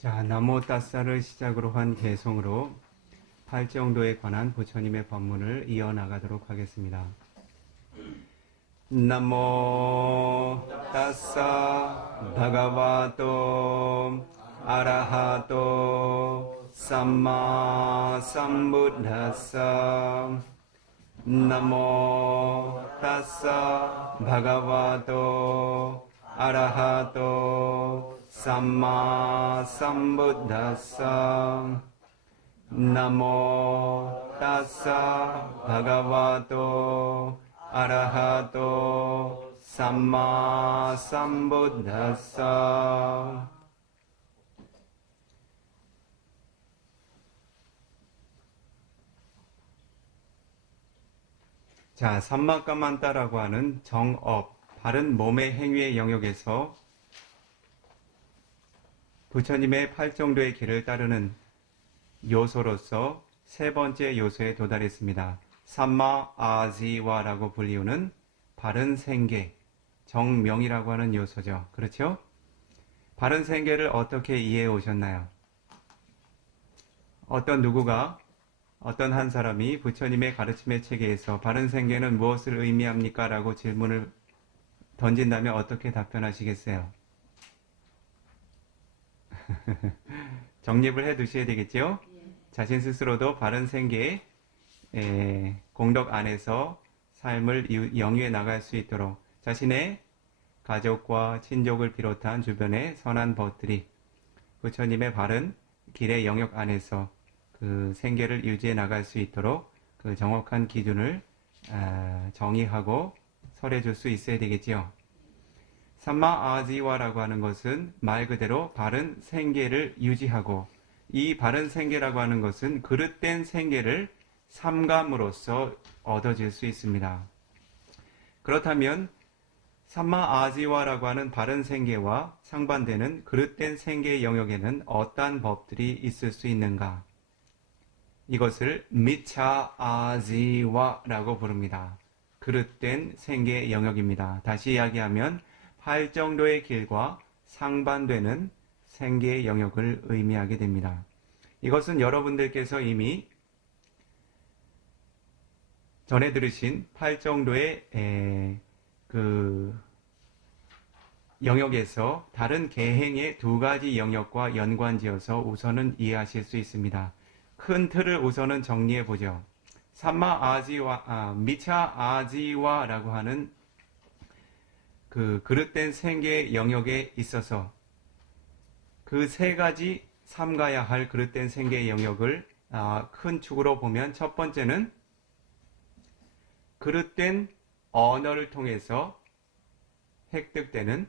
자, 나모 따사를 시작으로 한 개성으로 팔정도에 관한 부처님의 법문을 이어나가도록 하겠습니다. 나모 따사 바가와토 아라하토 삼마 삼부ද්다사 나모 따사 바가와토 아라하토 삼마 삼부ද්다사 나모 따사 바가와토 아라하토 삼마 삼부ද්다사. 자, 삼마까만따라고 하는 정업, 바른 몸의 행위의 영역에서 부처님의 팔정도의 길을 따르는 요소로서 세 번째 요소에 도달했습니다. 삼마 아지와라고 불리우는 바른 생계, 정명이라고 하는 요소죠. 그렇죠? 바른 생계를 어떻게 이해해 오셨나요? 어떤 한 사람이 부처님의 가르침의 체계에서 바른 생계는 무엇을 의미합니까? 라고 질문을 던진다면 어떻게 답변하시겠어요? 정립을 해 두셔야 되겠죠? 자신 스스로도 바른 생계의 공덕 안에서 삶을 영위해 나갈 수 있도록 자신의 가족과 친족을 비롯한 주변의 선한 법들이 부처님의 바른 길의 영역 안에서 그 생계를 유지해 나갈 수 있도록 그 정확한 기준을 정의하고 설해줄 수 있어야 되겠지요. 삼마 아지와라고 하는 것은 말 그대로 바른 생계를 유지하고, 이 바른 생계라고 하는 것은 그릇된 생계를 삼감으로써 얻어질 수 있습니다. 그렇다면 삼마 아지와라고 하는 바른 생계와 상반되는 그릇된 생계의 영역에는 어떠한 법들이 있을 수 있는가? 이것을 미차 아지와라고 부릅니다. 그릇된 생계의 영역입니다. 다시 이야기하면 팔정도의 길과 상반되는 생계의 영역을 의미하게 됩니다. 이것은 여러분들께서 이미 전에 들으신 팔정도의 그 영역에서 다른 계행의 두 가지 영역과 연관지어서 우선은 이해하실 수 있습니다. 큰 틀을 우선은 정리해 보죠. 미차 아지와라고 하는 그 그릇된 생계 영역에 있어서 그 세 가지 삼가야 할 그릇된 생계 영역을 큰 축으로 보면, 첫 번째는 그릇된 언어를 통해서 획득되는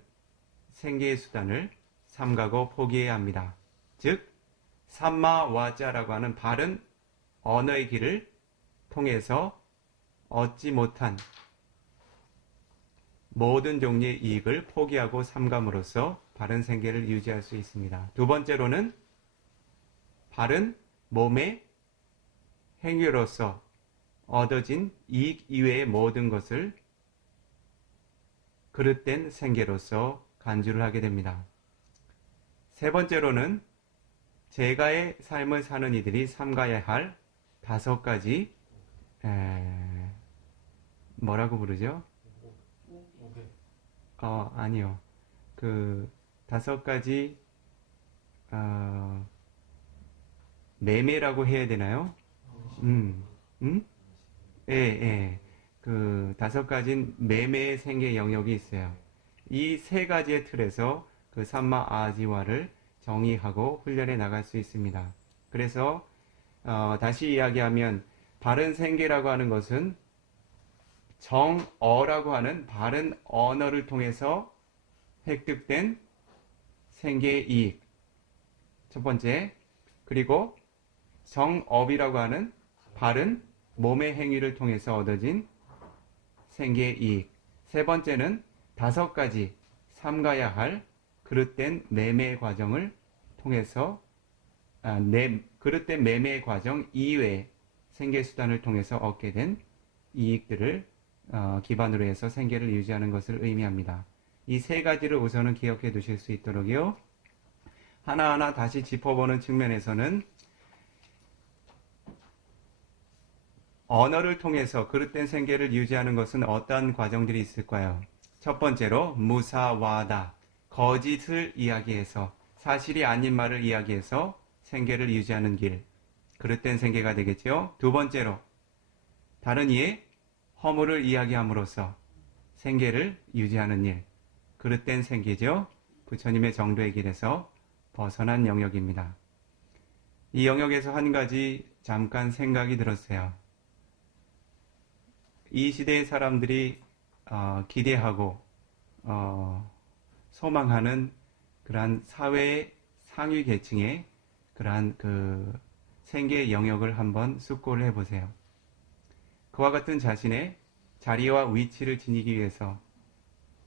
생계의 수단을 삼가고 포기해야 합니다. 즉 삼마와자라고 하는 바른 언어의 길을 통해서 얻지 못한 모든 종류의 이익을 포기하고 삼감으로써 바른 생계를 유지할 수 있습니다. 두 번째로는 바른 몸의 행위로서 얻어진 이익 이외의 모든 것을 그릇된 생계로서 간주를 하게 됩니다. 세 번째로는 제가의 삶을 사는 이들이 삼가야 할 다섯 가지 뭐라고 부르죠? 아니요. 그 다섯 가지 매매라고 해야 되나요? 예. 그 다섯 가지 매매의 생계 영역이 있어요. 이 세 가지의 틀에서 그 삼마 아지와를 정의하고 훈련해 나갈 수 있습니다. 그래서 다시 이야기하면 바른 생계라고 하는 것은 정어라고 하는 바른 언어를 통해서 획득된 생계의 이익, 첫 번째. 그리고 정업이라고 하는 바른 몸의 행위를 통해서 얻어진 생계의 이익. 세 번째는 다섯 가지 삼가야 할 그릇된 매매 과정을 통해서 그릇된 매매 과정 이외의 생계수단을 통해서 얻게 된 이익들을 기반으로 해서 생계를 유지하는 것을 의미합니다. 이 세 가지를 우선은 기억해 두실 수 있도록요. 하나하나 다시 짚어보는 측면에서는 언어를 통해서 그릇된 생계를 유지하는 것은 어떠한 과정들이 있을까요? 첫 번째로 무사와다, 거짓을 이야기해서 사실이 아닌 말을 이야기해서 생계를 유지하는 길, 그릇된 생계가 되겠죠. 두 번째로 다른 이의 허물을 이야기함으로써 생계를 유지하는 일, 그릇된 생계죠. 부처님의 정도의 길에서 벗어난 영역입니다. 이 영역에서 한 가지 잠깐 생각이 들었어요. 이 시대의 사람들이 기대하고 소망하는 그러한 사회의 상위 계층의 그러한 그 생계의 영역을 한번 숙고를 해보세요. 그와 같은 자신의 자리와 위치를 지니기 위해서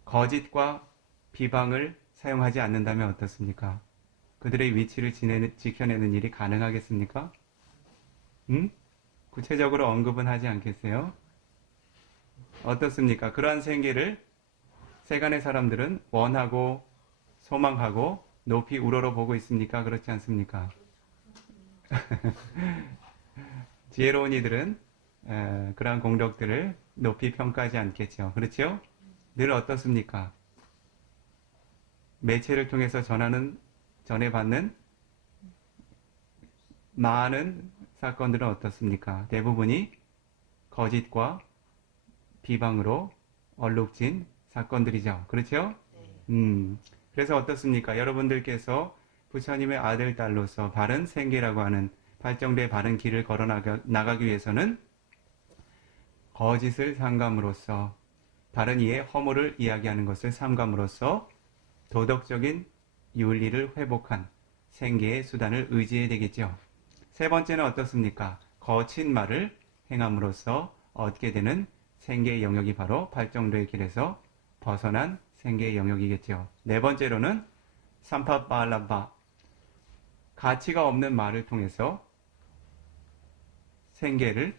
거짓과 비방을 사용하지 않는다면 어떻습니까? 그들의 위치를 지켜내는 일이 가능하겠습니까? 구체적으로 언급은 하지 않겠어요? 어떻습니까? 그러한 생계를 세간의 사람들은 원하고 소망하고 높이 우러러보고 있습니까? 그렇지 않습니까? 지혜로운 이들은 그러한 공덕들을 높이 평가하지 않겠죠. 그렇죠? 늘 어떻습니까? 매체를 통해서 전해받는 많은 사건들은 어떻습니까? 대부분이 거짓과 비방으로 얼룩진 사건들이죠. 그렇죠? 그래서 어떻습니까? 여러분들께서 부처님의 아들, 딸로서 바른 생계라고 하는 발정된 바른 길을 걸어 나가기 위해서는 거짓을 삼감으로써 다른 이의 허물을 이야기하는 것을 삼감으로써 도덕적인 윤리를 회복한 생계의 수단을 의지해야 되겠죠. 세 번째는 어떻습니까? 거친 말을 행함으로써 얻게 되는 생계의 영역이 바로 발정도의 길에서 벗어난 생계의 영역이겠죠. 네 번째로는 삼파빨라바, 가치가 없는 말을 통해서 생계를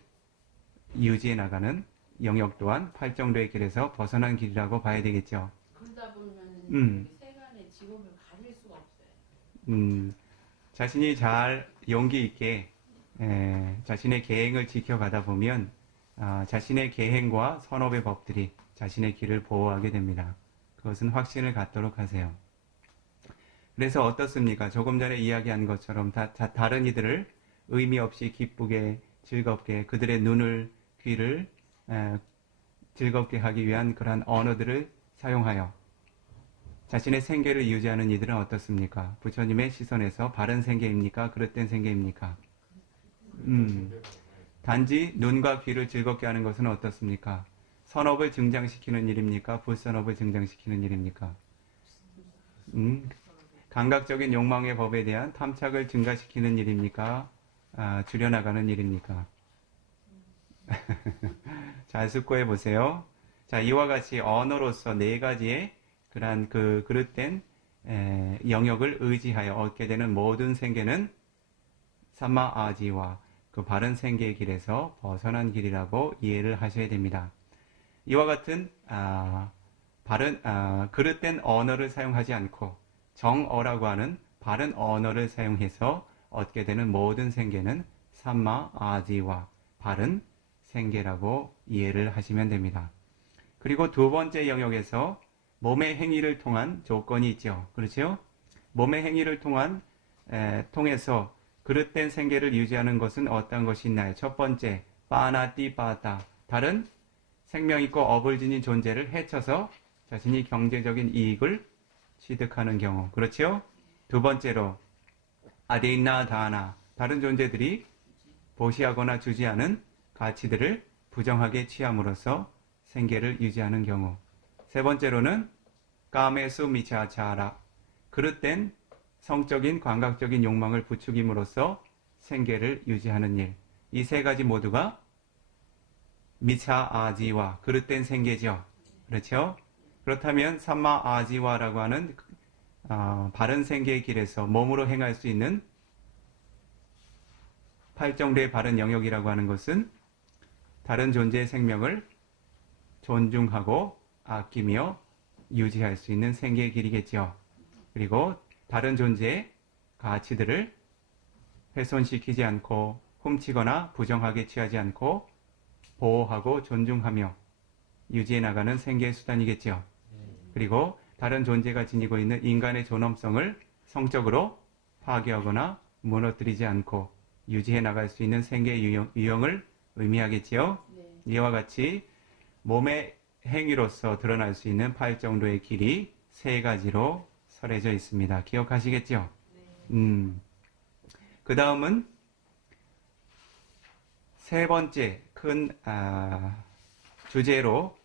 유지해 나가는 영역 또한 팔정도의 길에서 벗어난 길이라고 봐야 되겠죠. 그러다 보면 세간의 직업을 가릴 수가 없어요. 자신이 잘 용기 있게 자신의 계행을 지켜가다 보면 자신의 계행과 선업의 법들이 자신의 길을 보호하게 됩니다. 그것은 확신을 갖도록 하세요. 그래서 어떻습니까? 조금 전에 이야기한 것처럼 다른 이들을 의미 없이 기쁘게 즐겁게 그들의 눈을 귀를 즐겁게 하기 위한 그러한 언어들을 사용하여 자신의 생계를 유지하는 이들은 어떻습니까? 부처님의 시선에서 바른 생계입니까? 그릇된 생계입니까? 단지 눈과 귀를 즐겁게 하는 것은 어떻습니까? 선업을 증장시키는 일입니까? 불선업을 증장시키는 일입니까? 감각적인 욕망의 법에 대한 탐착을 증가시키는 일입니까? 줄여나가는 일입니까? 잘 숙고해 보세요. 자, 이와 같이 언어로서 네 가지의 그러한 그 그릇된 영역을 의지하여 얻게 되는 모든 생계는 삼마아지와 그 바른 생계의 길에서 벗어난 길이라고 이해를 하셔야 됩니다. 이와 같은 그릇된 언어를 사용하지 않고 정어라고 하는 바른 언어를 사용해서 얻게 되는 모든 생계는 삼마아지와 바른 생계라고 이해를 하시면 됩니다. 그리고 두 번째 영역에서 몸의 행위를 통한 조건이 있죠. 그렇죠? 몸의 행위를 통해서 그릇된 생계를 유지하는 것은 어떤 것이 있나요? 첫 번째, 빠나띠빠다. 다른 생명 있고 업을 지닌 존재를 해쳐서 자신이 경제적인 이익을 취득하는 경우. 그렇죠? 두 번째로, 아데이나다나. 다른 존재들이 보시하거나 주지하는 가치들을 부정하게 취함으로써 생계를 유지하는 경우. 세 번째로는 까메수 미차차라. 그릇된 성적인 감각적인 욕망을 부추김으로써 생계를 유지하는 일. 이 세 가지 모두가 미차아지와 그릇된 생계죠. 그렇죠? 그렇다면 삼마아지와라고 하는 바른 생계의 길에서 몸으로 행할 수 있는 팔정도의 바른 영역이라고 하는 것은 다른 존재의 생명을 존중하고 아끼며 유지할 수 있는 생계의 길이겠죠. 그리고 다른 존재의 가치들을 훼손시키지 않고 훔치거나 부정하게 취하지 않고 보호하고 존중하며 유지해 나가는 생계의 수단이겠지요. 그리고 다른 존재가 지니고 있는 인간의 존엄성을 성적으로 파괴하거나 무너뜨리지 않고 유지해 나갈 수 있는 생계의 유형을 의미하겠지요. 네. 이와 같이 몸의 행위로서 드러날 수 있는 8정도의 길이 3가지로 설해져 있습니다. 기억하시겠죠? 그 다음은 세 번째 큰 주제로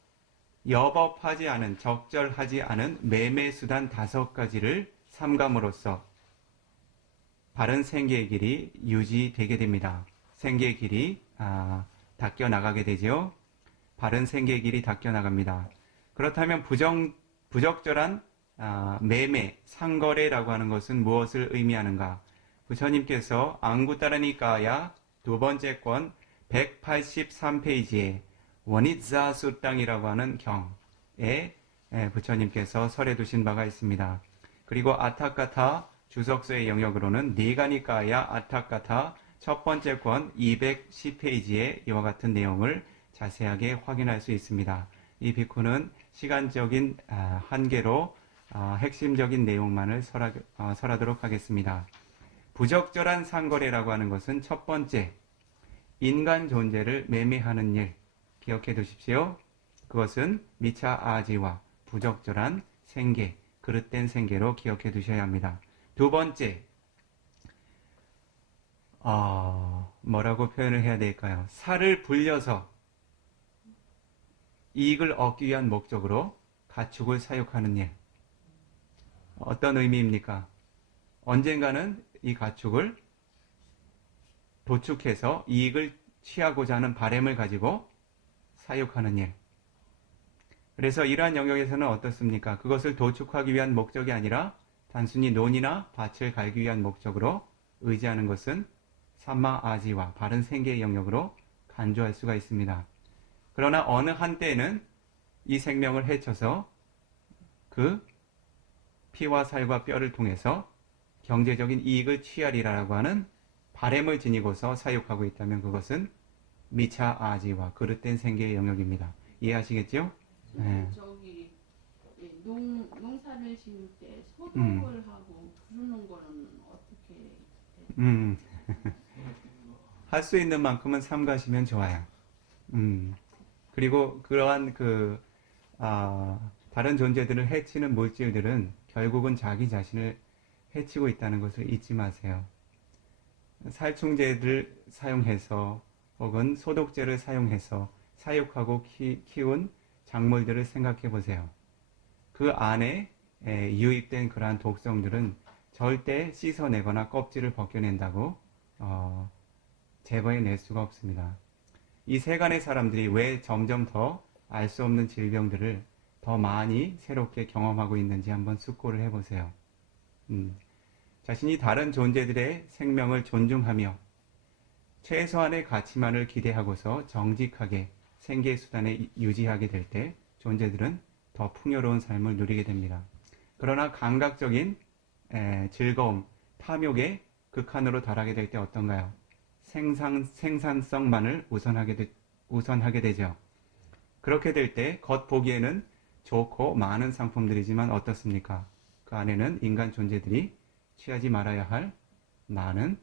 여법하지 않은, 적절하지 않은 매매수단 5가지를 삼감으로써 바른 생계의 길이 유지되게 됩니다. 생계의 길이 닦여 나가게 되죠. 바른 생계의 길이 닦여 나갑니다. 그렇다면 부적절한 매매, 상거래라고 하는 것은 무엇을 의미하는가? 부처님께서 앙구따라니까야 두 번째 권 183페이지에 원잇자 수땅이라고 하는 경에 부처님께서 설해 두신 바가 있습니다. 그리고 아타카타 주석서의 영역으로는 니가니까야 아타카타 첫 번째 권 210페이지에 이와 같은 내용을 자세하게 확인할 수 있습니다. 이 비쿠는 시간적인 한계로 핵심적인 내용만을 설하도록 하겠습니다. 부적절한 상거래라고 하는 것은 첫 번째, 인간 존재를 매매하는 일, 기억해 두십시오. 그것은 미차 아지와 부적절한 생계, 그릇된 생계로 기억해 두셔야 합니다. 두 번째, 뭐라고 표현을 해야 될까요? 살을 불려서 이익을 얻기 위한 목적으로 가축을 사육하는 일. 어떤 의미입니까? 언젠가는 이 가축을 도축해서 이익을 취하고자 하는 바램을 가지고 사육하는 일. 그래서 이러한 영역에서는 어떻습니까? 그것을 도축하기 위한 목적이 아니라 단순히 논이나 밭을 갈기 위한 목적으로 의지하는 것은 삼마아지와 바른 생계의 영역으로 간주할 수가 있습니다. 그러나 어느 한때에는 이 생명을 해쳐서 그 피와 살과 뼈를 통해서 경제적인 이익을 취하리라고 하는 바램을 지니고서 사육하고 있다면 그것은 미차 아지와 그릇된 생계의 영역입니다. 이해하시겠죠? 네. 저기 농사를 지을 때 소독을 하고 부르는 거는 어떻게 해요? 할 수 있는 만큼은 삼가시면 좋아요. 그리고 그러한 다른 존재들을 해치는 물질들은 결국은 자기 자신을 해치고 있다는 것을 잊지 마세요. 살충제를 사용해서 혹은 소독제를 사용해서 사육하고 키운 작물들을 생각해 보세요. 그 안에 유입된 그러한 독성들은 절대 씻어내거나 껍질을 벗겨낸다고 제거해낼 수가 없습니다. 이 세간의 사람들이 왜 점점 더 알 수 없는 질병들을 더 많이 새롭게 경험하고 있는지 한번 숙고를 해보세요. 자신이 다른 존재들의 생명을 존중하며 최소한의 가치만을 기대하고서 정직하게 생계 수단에 유지하게 될 때 존재들은 더 풍요로운 삶을 누리게 됩니다. 그러나 감각적인 즐거움, 탐욕의 극한으로 달하게 될 때 어떤가요? 생산성만을 우선하게 되죠. 그렇게 될 때 겉보기에는 좋고 많은 상품들이지만 어떻습니까? 그 안에는 인간 존재들이 취하지 말아야 할 많은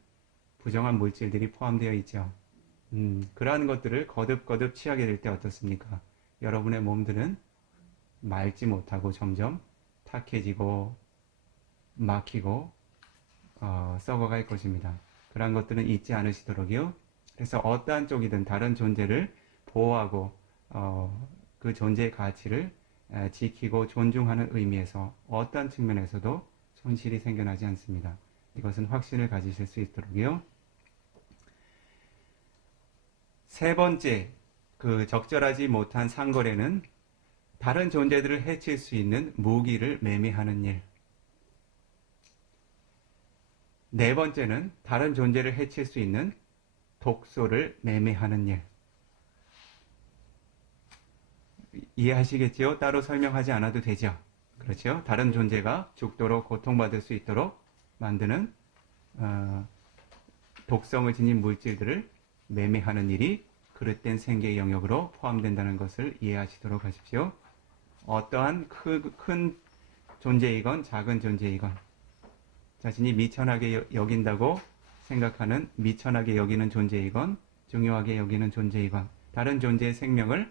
부정한 물질들이 포함되어 있죠. 그러한 것들을 거듭거듭 취하게 될 때 어떻습니까? 여러분의 몸들은 맑지 못하고 점점 탁해지고 막히고 썩어갈 것입니다. 그러한 것들은 잊지 않으시도록요. 그래서 어떠한 쪽이든 다른 존재를 보호하고 그 존재의 가치를 지키고 존중하는 의미에서 어떠한 측면에서도 손실이 생겨나지 않습니다. 이것은 확신을 가지실 수 있도록요. 세 번째, 그 적절하지 못한 상거래는 다른 존재들을 해칠 수 있는 무기를 매매하는 일. 네 번째는 다른 존재를 해칠 수 있는 독소를 매매하는 일. 이해하시겠지요? 따로 설명하지 않아도 되죠? 그렇죠? 다른 존재가 죽도록 고통받을 수 있도록 만드는 독성을 지닌 물질들을 매매하는 일이 그릇된 생계의 영역으로 포함된다는 것을 이해하시도록 하십시오. 어떠한 큰 존재이건 작은 존재이건 자신이 미천하게 여긴다고 생각하는 미천하게 여기는 존재이건 중요하게 여기는 존재이건 다른 존재의 생명을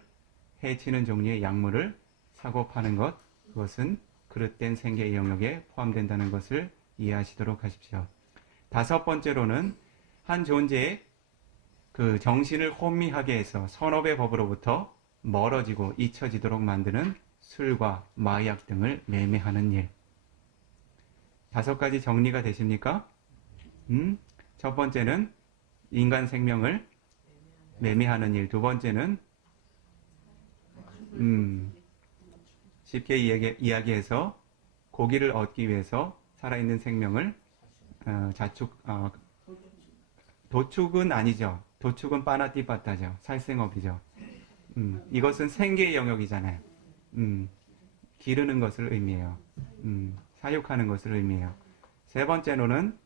해치는 종류의 약물을 사고 파는 것 그것은 그릇된 생계의 영역에 포함된다는 것을 이해하시도록 하십시오. 다섯 번째로는 한 존재의 그 정신을 혼미하게 해서 선업의 법으로부터 멀어지고 잊혀지도록 만드는 술과 마약 등을 매매하는 일. 다섯 가지 정리가 되십니까? 첫 번째는 인간 생명을 매매하는 일. 두 번째는 쉽게 이야기해서 고기를 얻기 위해서 살아있는 생명을 도축은 아니죠. 도축은 빠나띠빠따죠. 살생업이죠. 이것은 생계의 영역이잖아요. 기르는 것을 의미해요. 사육하는 것을 의미해요. 세 번째로는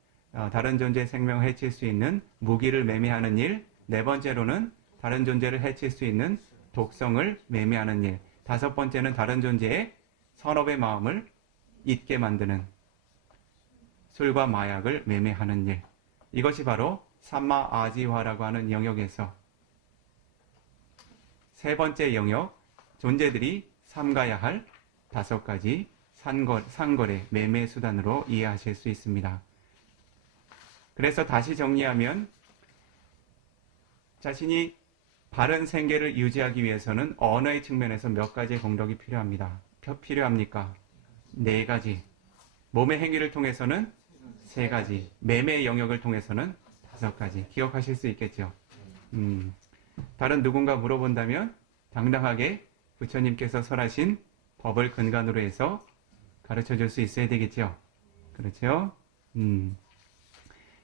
다른 존재의 생명을 해칠 수 있는 무기를 매매하는 일. 네 번째로는 다른 존재를 해칠 수 있는 독성을 매매하는 일. 다섯 번째는 다른 존재의 선업의 마음을 잊게 만드는 술과 마약을 매매하는 일. 이것이 바로 삼마 아지화라고 하는 영역에서 세 번째 영역, 존재들이 삼가야 할 다섯 가지 상거래, 매매 수단으로 이해하실 수 있습니다. 그래서 다시 정리하면 자신이 바른 생계를 유지하기 위해서는 언어의 측면에서 몇 가지의 공덕이 필요합니까? 네 가지. 몸의 행위를 통해서는 세 가지. 매매의 영역을 통해서는 다섯 가지. 기억하실 수 있겠죠? 다른 누군가 물어본다면 당당하게 부처님께서 설하신 법을 근간으로 해서 가르쳐 줄 수 있어야 되겠죠? 그렇죠?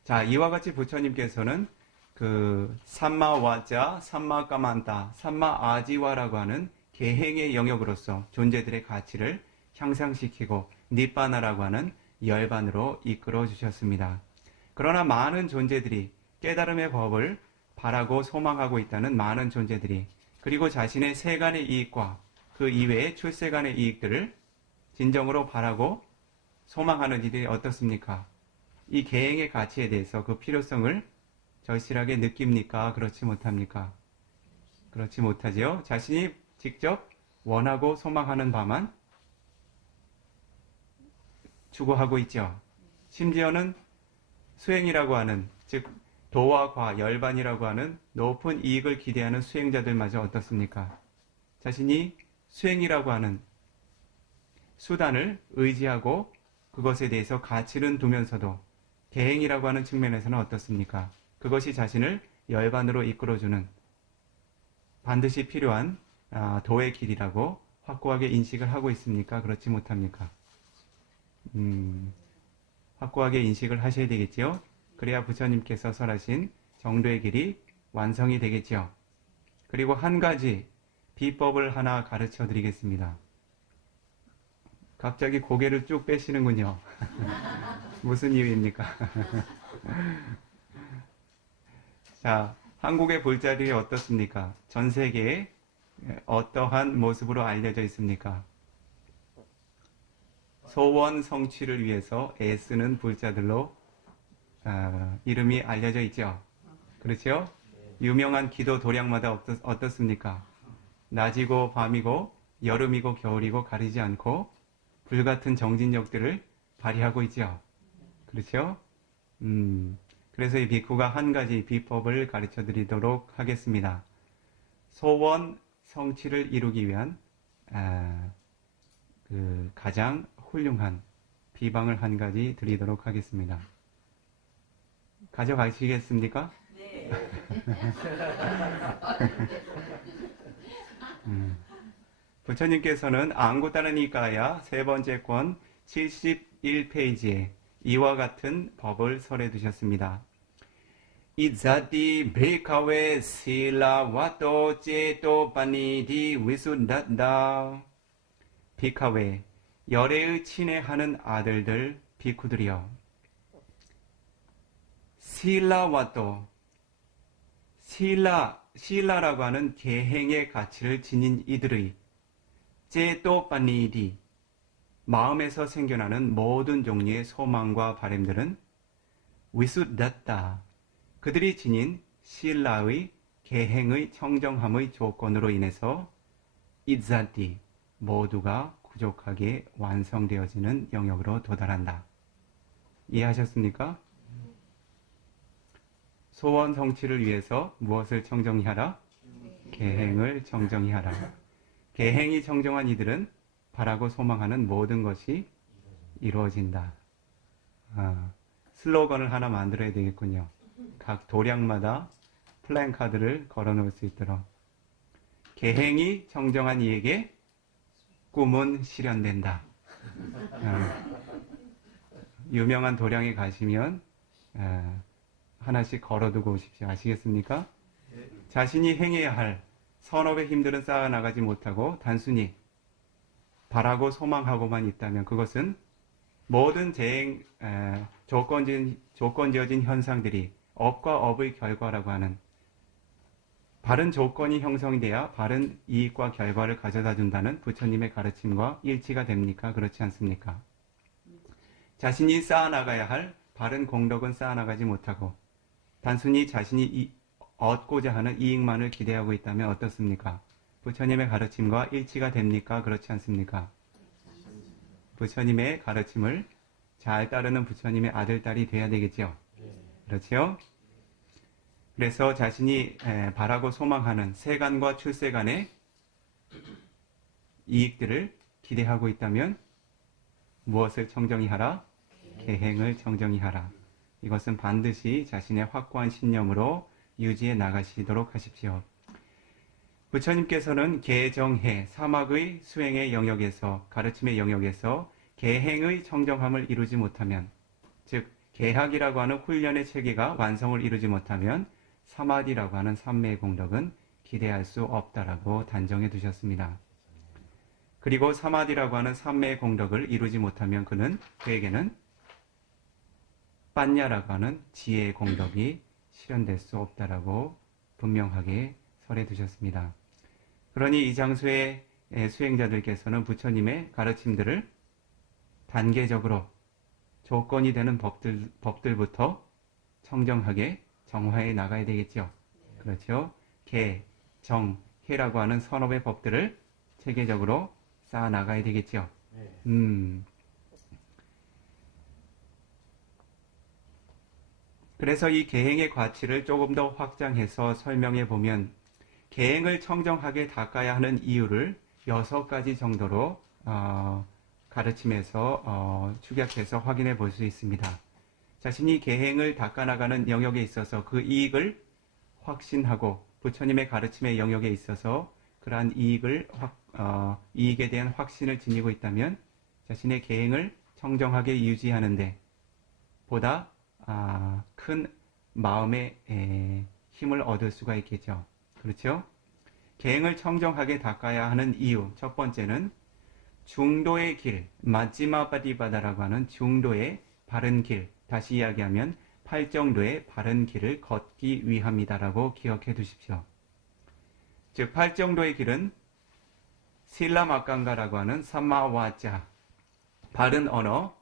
자, 이와 같이 부처님께서는 그 삼마와자, 삼마까만타, 삼마아지와라고 하는 계행의 영역으로서 존재들의 가치를 향상시키고 니빠나라고 하는 열반으로 이끌어 주셨습니다. 그러나 많은 존재들이 깨달음의 법을 바라고 소망하고 있다는 많은 존재들이 그리고 자신의 세간의 이익과 그 이외의 출세간의 이익들을 진정으로 바라고 소망하는 이들이 어떻습니까? 이 계행의 가치에 대해서 그 필요성을 절실하게 느낍니까? 그렇지 못합니까? 그렇지 못하지요. 자신이 직접 원하고 소망하는 바만 추구하고 있죠. 심지어는 수행이라고 하는, 즉 도와 과, 열반이라고 하는 높은 이익을 기대하는 수행자들마저 어떻습니까? 자신이 수행이라고 하는 수단을 의지하고 그것에 대해서 가치는 두면서도 계행이라고 하는 측면에서는 어떻습니까? 그것이 자신을 열반으로 이끌어주는 반드시 필요한 도의 길이라고 확고하게 인식을 하고 있습니까? 그렇지 못합니까? 확고하게 인식을 하셔야 되겠지요. 그래야 부처님께서 설하신 정도의 길이 완성이 되겠지요. 그리고 한 가지 비법을 하나 가르쳐 드리겠습니다. 갑자기 고개를 쭉 빼시는군요. 무슨 이유입니까? 자, 한국의 불자들이 어떻습니까? 전 세계에 어떠한 모습으로 알려져 있습니까? 소원 성취를 위해서 애쓰는 불자들로 이름이 알려져 있죠. 그렇죠? 유명한 기도 도량마다 어떻습니까? 낮이고 밤이고 여름이고 겨울이고 가리지 않고 불같은 정진력들을 발휘하고 있죠. 그렇죠? 그래서 이 비쿠가 한 가지 비법을 가르쳐 드리도록 하겠습니다. 소원 성취를 이루기 위한 그 가장 훌륭한 비방을 한 가지 드리도록 하겠습니다. 가져가시겠습니까? 네. 부처님께서는 앙구타라니까야 세 번째 권 71페이지에 이와 같은 법을 설해 두셨습니다. 이자티 베카웨 실라와토 제토 파니디 위수닷다. 비카웨 열애의 친애하는 아들들 비쿠들이여, 실라와 또 실라라고 하는 계행의 가치를 지닌 이들의 제또 빠니디 마음에서 생겨나는 모든 종류의 소망과 바램들은 위수das다 그들이 지닌 실라의 계행의 청정함의 조건으로 인해서 이자티 모두가 부족하게 완성되어지는 영역으로 도달한다. 이해하셨습니까? 소원 성취를 위해서 무엇을 청정히 하라? 계행을 청정히 하라. 계행이 청정한 이들은 바라고 소망하는 모든 것이 이루어진다. 슬로건을 하나 만들어야 되겠군요. 각 도량마다 플랜카드를 걸어놓을 수 있도록. 계행이 청정한 이에게 꿈은 실현된다. 유명한 도량에 가시면 하나씩 걸어두고 오십시오. 아시겠습니까? 자신이 행해야 할 선업의 힘들은 쌓아나가지 못하고 단순히 바라고 소망하고만 있다면 그것은 모든 조건지어진 현상들이 업과 업의 결과라고 하는 바른 조건이 형성돼야 바른 이익과 결과를 가져다 준다는 부처님의 가르침과 일치가 됩니까? 그렇지 않습니까? 자신이 쌓아나가야 할 바른 공덕은 쌓아나가지 못하고 단순히 자신이 얻고자 하는 이익만을 기대하고 있다면 어떻습니까? 부처님의 가르침과 일치가 됩니까? 그렇지 않습니까? 부처님의 가르침을 잘 따르는 부처님의 아들, 딸이 돼야 되겠죠? 그렇죠? 그래서 자신이 바라고 소망하는 세간과 출세간의 이익들을 기대하고 있다면 무엇을 청정히 하라? 계행을 청정히 하라. 이것은 반드시 자신의 확고한 신념으로 유지해 나가시도록 하십시오. 부처님께서는 계정해 사막의 수행의 영역에서 가르침의 영역에서 계행의 청정함을 이루지 못하면 즉 계학이라고 하는 훈련의 체계가 완성을 이루지 못하면 사마디라고 하는 삼매의 공덕은 기대할 수 없다라고 단정해 두셨습니다. 그리고 사마디라고 하는 삼매의 공덕을 이루지 못하면 그에게는 빠냐라고 하는 지혜의 공덕이 실현될 수 없다라고 분명하게 설해 두셨습니다. 그러니 이 장소의 수행자들께서는 부처님의 가르침들을 단계적으로 조건이 되는 법들부터 청정하게 정화해 나가야 되겠죠. 그렇죠? 계, 정, 해라고 하는 선업의 법들을 체계적으로 쌓아 나가야 되겠죠. 그래서 이 계행의 가치를 조금 더 확장해서 설명해 보면 계행을 청정하게 닦아야 하는 이유를 6가지 정도로 가르침에서 축약해서 확인해 볼 수 있습니다. 자신이 계행을 닦아나가는 영역에 있어서 그 이익을 확신하고 부처님의 가르침의 영역에 있어서 그러한 이익에 대한 확신을 지니고 있다면 자신의 계행을 청정하게 유지하는데 보다 큰 마음의 힘을 얻을 수가 있겠죠. 그렇죠? 계행을 청정하게 닦아야 하는 이유 첫 번째는 중도의 길, 마지마 바디바다라고 하는 중도의 바른 길, 다시 이야기하면 팔정도의 바른 길을 걷기 위함이다라고 기억해 두십시오. 즉 팔정도의 길은 실라마깡가라고 하는 삼마와자, 바른 언어,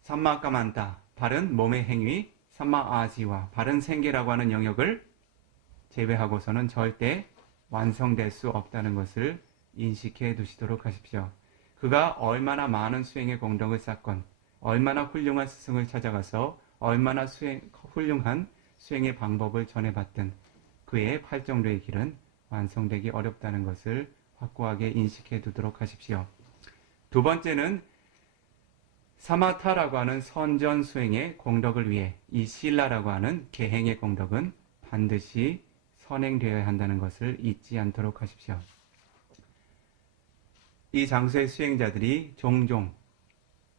삼마까만타, 바른 몸의 행위, 삼마아지와 바른 생계라고 하는 영역을 제외하고서는 절대 완성될 수 없다는 것을 인식해 두시도록 하십시오. 그가 얼마나 많은 수행의 공덕을 쌓건 얼마나 훌륭한 스승을 찾아가서 얼마나 훌륭한 수행의 방법을 전해봤든 그의 팔정도의 길은 완성되기 어렵다는 것을 확고하게 인식해 두도록 하십시오. 두 번째는 사마타라고 하는 선전 수행의 공덕을 위해 이 실라라고 하는 계행의 공덕은 반드시 선행되어야 한다는 것을 잊지 않도록 하십시오. 이 장소의 수행자들이 종종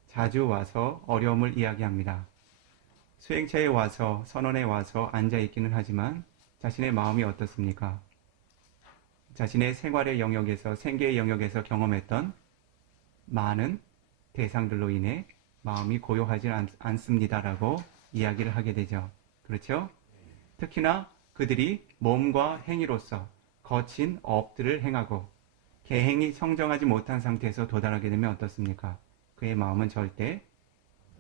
자주 와서 어려움을 이야기합니다. 수행차에 와서 선원에 와서 앉아있기는 하지만 자신의 마음이 어떻습니까? 자신의 생활의 영역에서 생계의 영역에서 경험했던 많은 대상들로 인해 마음이 고요하지 않습니다라고 이야기를 하게 되죠. 그렇죠? 특히나 그들이 몸과 행위로서 거친 업들을 행하고 계행이 청정하지 못한 상태에서 도달하게 되면 어떻습니까? 그의 마음은 절대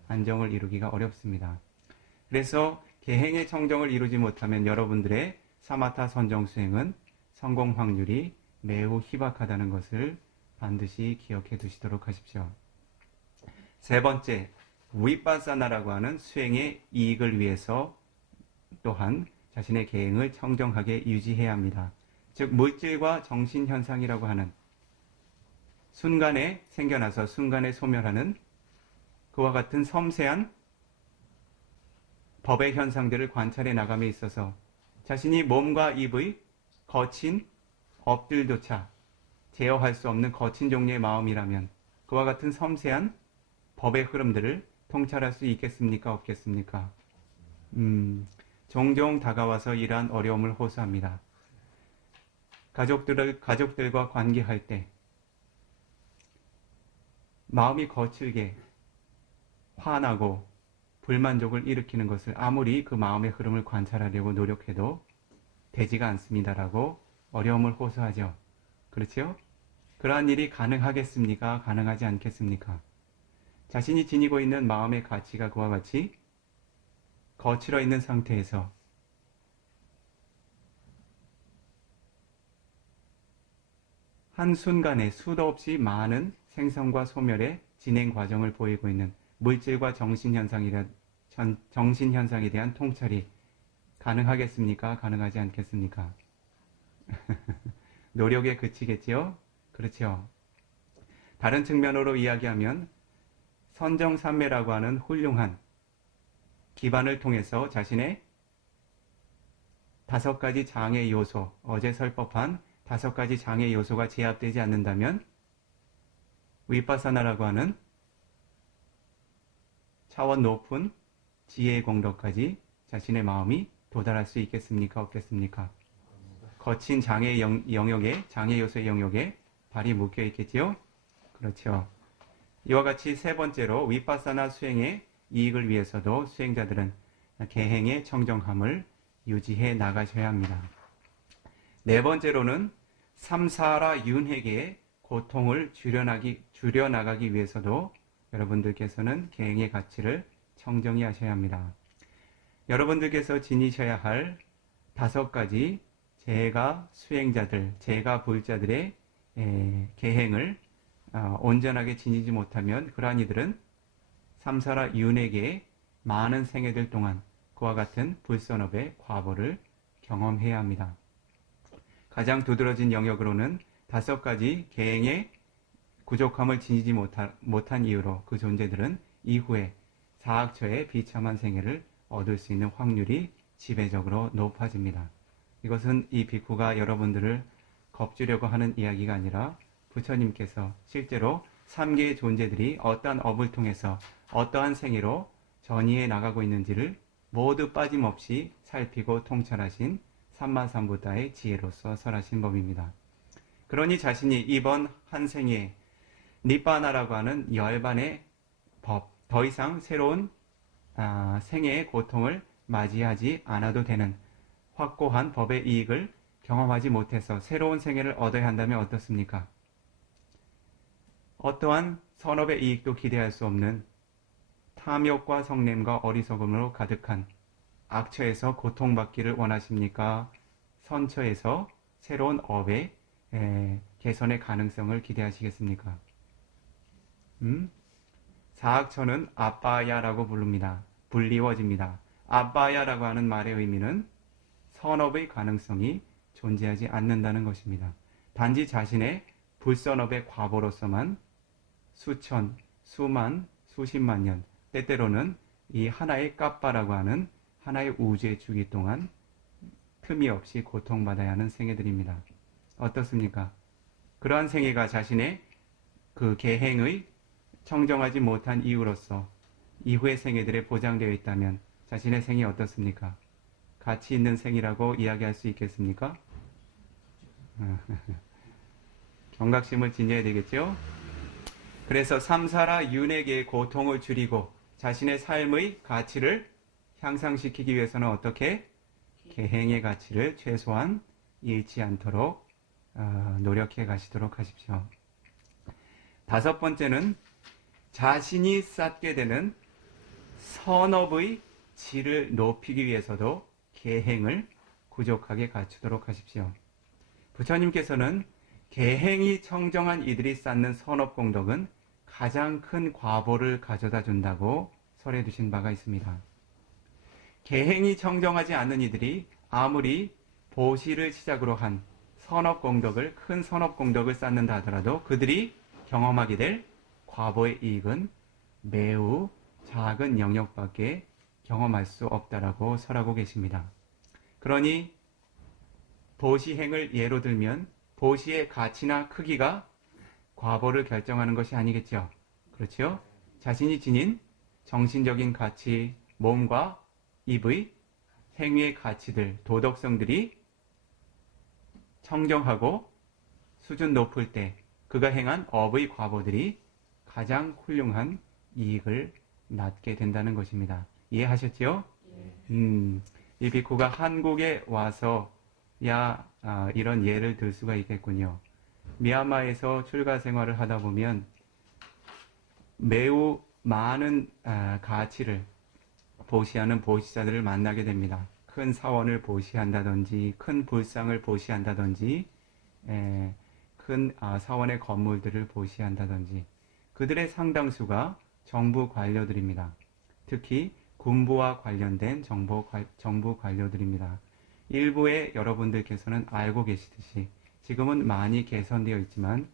안정을 이루기가 어렵습니다. 그래서 계행의 청정을 이루지 못하면 여러분들의 사마타 선정 수행은 성공 확률이 매우 희박하다는 것을 반드시 기억해 두시도록 하십시오. 세 번째, 위파사나라고 하는 수행의 이익을 위해서 또한 자신의 계행을 청정하게 유지해야 합니다. 즉 물질과 정신현상이라고 하는 순간에 생겨나서 순간에 소멸하는 그와 같은 섬세한 법의 현상들을 관찰해 나감에 있어서 자신이 몸과 입의 거친 업들조차 제어할 수 없는 거친 종류의 마음이라면 그와 같은 섬세한 법의 흐름들을 통찰할 수 있겠습니까? 없겠습니까? 종종 다가와서 이러한 어려움을 호소합니다. 가족들과 관계할 때 마음이 거칠게 화나고 불만족을 일으키는 것을 아무리 그 마음의 흐름을 관찰하려고 노력해도 되지가 않습니다라고 어려움을 호소하죠. 그렇죠? 그러한 일이 가능하겠습니까? 가능하지 않겠습니까? 자신이 지니고 있는 마음의 가치가 그와 같이 거칠어 있는 상태에서 한순간에 수도 없이 많은 생성과 소멸의 진행 과정을 보이고 있는 물질과 정신현상에 대한 통찰이 가능하겠습니까? 가능하지 않겠습니까? 노력에 그치겠지요? 그렇죠. 다른 측면으로 이야기하면 선정삼매라고 하는 훌륭한 기반을 통해서 자신의 5가지 장애 요소, 어제 설법한 5가지 장애 요소가 제압되지 않는다면 위파사나라고 하는 차원 높은 지혜의 공덕까지 자신의 마음이 도달할 수 있겠습니까? 없겠습니까? 거친 장애 영역에, 장애 요소의 영역에 발이 묶여 있겠지요? 그렇죠. 이와 같이 세 번째로 위파사나 수행의 이익을 위해서도 수행자들은 계행의 청정함을 유지해 나가셔야 합니다. 네 번째로는 삼사라 윤회계의 고통을 줄여나가기 위해서도 여러분들께서는 계행의 가치를 청정히 하셔야 합니다. 여러분들께서 지니셔야 할 5가지 제가 수행자들, 제가 불자들의 계행을 온전하게 지니지 못하면 그러한 이들은 삼사라 윤회계의 많은 생애들 동안 그와 같은 불선업의 과보를 경험해야 합니다. 가장 두드러진 영역으로는 5가지 계행의 부족함을 지니지 못한 이유로 그 존재들은 이후에 사악처의 비참한 생애를 얻을 수 있는 확률이 지배적으로 높아집니다. 이것은 이 비쿠가 여러분들을 겁주려고 하는 이야기가 아니라 부처님께서 실제로 3개의 존재들이 어떠한 업을 통해서 어떠한 생애로 전이해 나가고 있는지를 모두 빠짐없이 살피고 통찰하신 삼마삼부다의 지혜로서 설하신 법입니다. 그러니 자신이 이번 한 생에 니빠나라고 하는 열반의 법, 더 이상 새로운 생애의 고통을 맞이하지 않아도 되는 확고한 법의 이익을 경험하지 못해서 새로운 생애를 얻어야 한다면 어떻습니까? 어떠한 선업의 이익도 기대할 수 없는 탐욕과 성냄과 어리석음으로 가득한 악처에서 고통받기를 원하십니까? 선처에서 새로운 업의 개선의 가능성을 기대하시겠습니까? 사악처는 아빠야라고 부릅니다. 불리워집니다. 아빠야라고 하는 말의 의미는 선업의 가능성이 존재하지 않는다는 것입니다. 단지 자신의 불선업의 과보로서만 수천, 수만, 수십만 년, 때때로는 이 하나의 까빠라고 하는 하나의 우주의 주기 동안 틈이 없이 고통받아야 하는 생애들입니다. 어떻습니까? 그러한 생애가 자신의 그 계행의 청정하지 못한 이유로서 이후의 생애들에 보장되어 있다면 자신의 생이 어떻습니까? 가치 있는 생이라고 이야기할 수 있겠습니까? 경각심을 지녀야 되겠죠? 그래서 삼사라 윤회계의 고통을 줄이고 자신의 삶의 가치를 향상시키기 위해서는 어떻게? 계행의 가치를 최소한 잃지 않도록 노력해 가시도록 하십시오. 다섯 번째는 자신이 쌓게 되는 선업의 질을 높이기 위해서도 계행을 부족하게 갖추도록 하십시오. 부처님께서는 계행이 청정한 이들이 쌓는 선업공덕은 가장 큰 과보를 가져다 준다고 설해 두신 바가 있습니다. 계행이 청정하지 않는 이들이 아무리 보시를 시작으로 한 선업공덕을, 큰 선업공덕을 쌓는다 하더라도 그들이 경험하게 될 과보의 이익은 매우 작은 영역밖에 경험할 수 없다라고 설하고 계십니다. 그러니 보시행을 예로 들면 보시의 가치나 크기가 과보를 결정하는 것이 아니겠죠. 그렇죠? 자신이 지닌 정신적인 가치, 몸과 입의 행위의 가치들, 도덕성들이 청정하고 수준 높을 때 그가 행한 업의 과보들이 가장 훌륭한 이익을 낳게 된다는 것입니다. 이해하셨죠? 이 비쿠가 한국에 와서 이런 예를 들 수가 있겠군요. 미얀마에서 출가 생활을 하다 보면 매우 많은 가치를 보시하는 보시자들을 만나게 됩니다. 큰 사원을 보시한다든지 큰 불상을 보시한다든지 큰 사원의 건물들을 보시한다든지 그들의 상당수가 정부 관료들입니다. 특히 군부와 관련된 정부 관료들입니다. 일부의 여러분들께서는 알고 계시듯이 지금은 많이 개선되어 있지만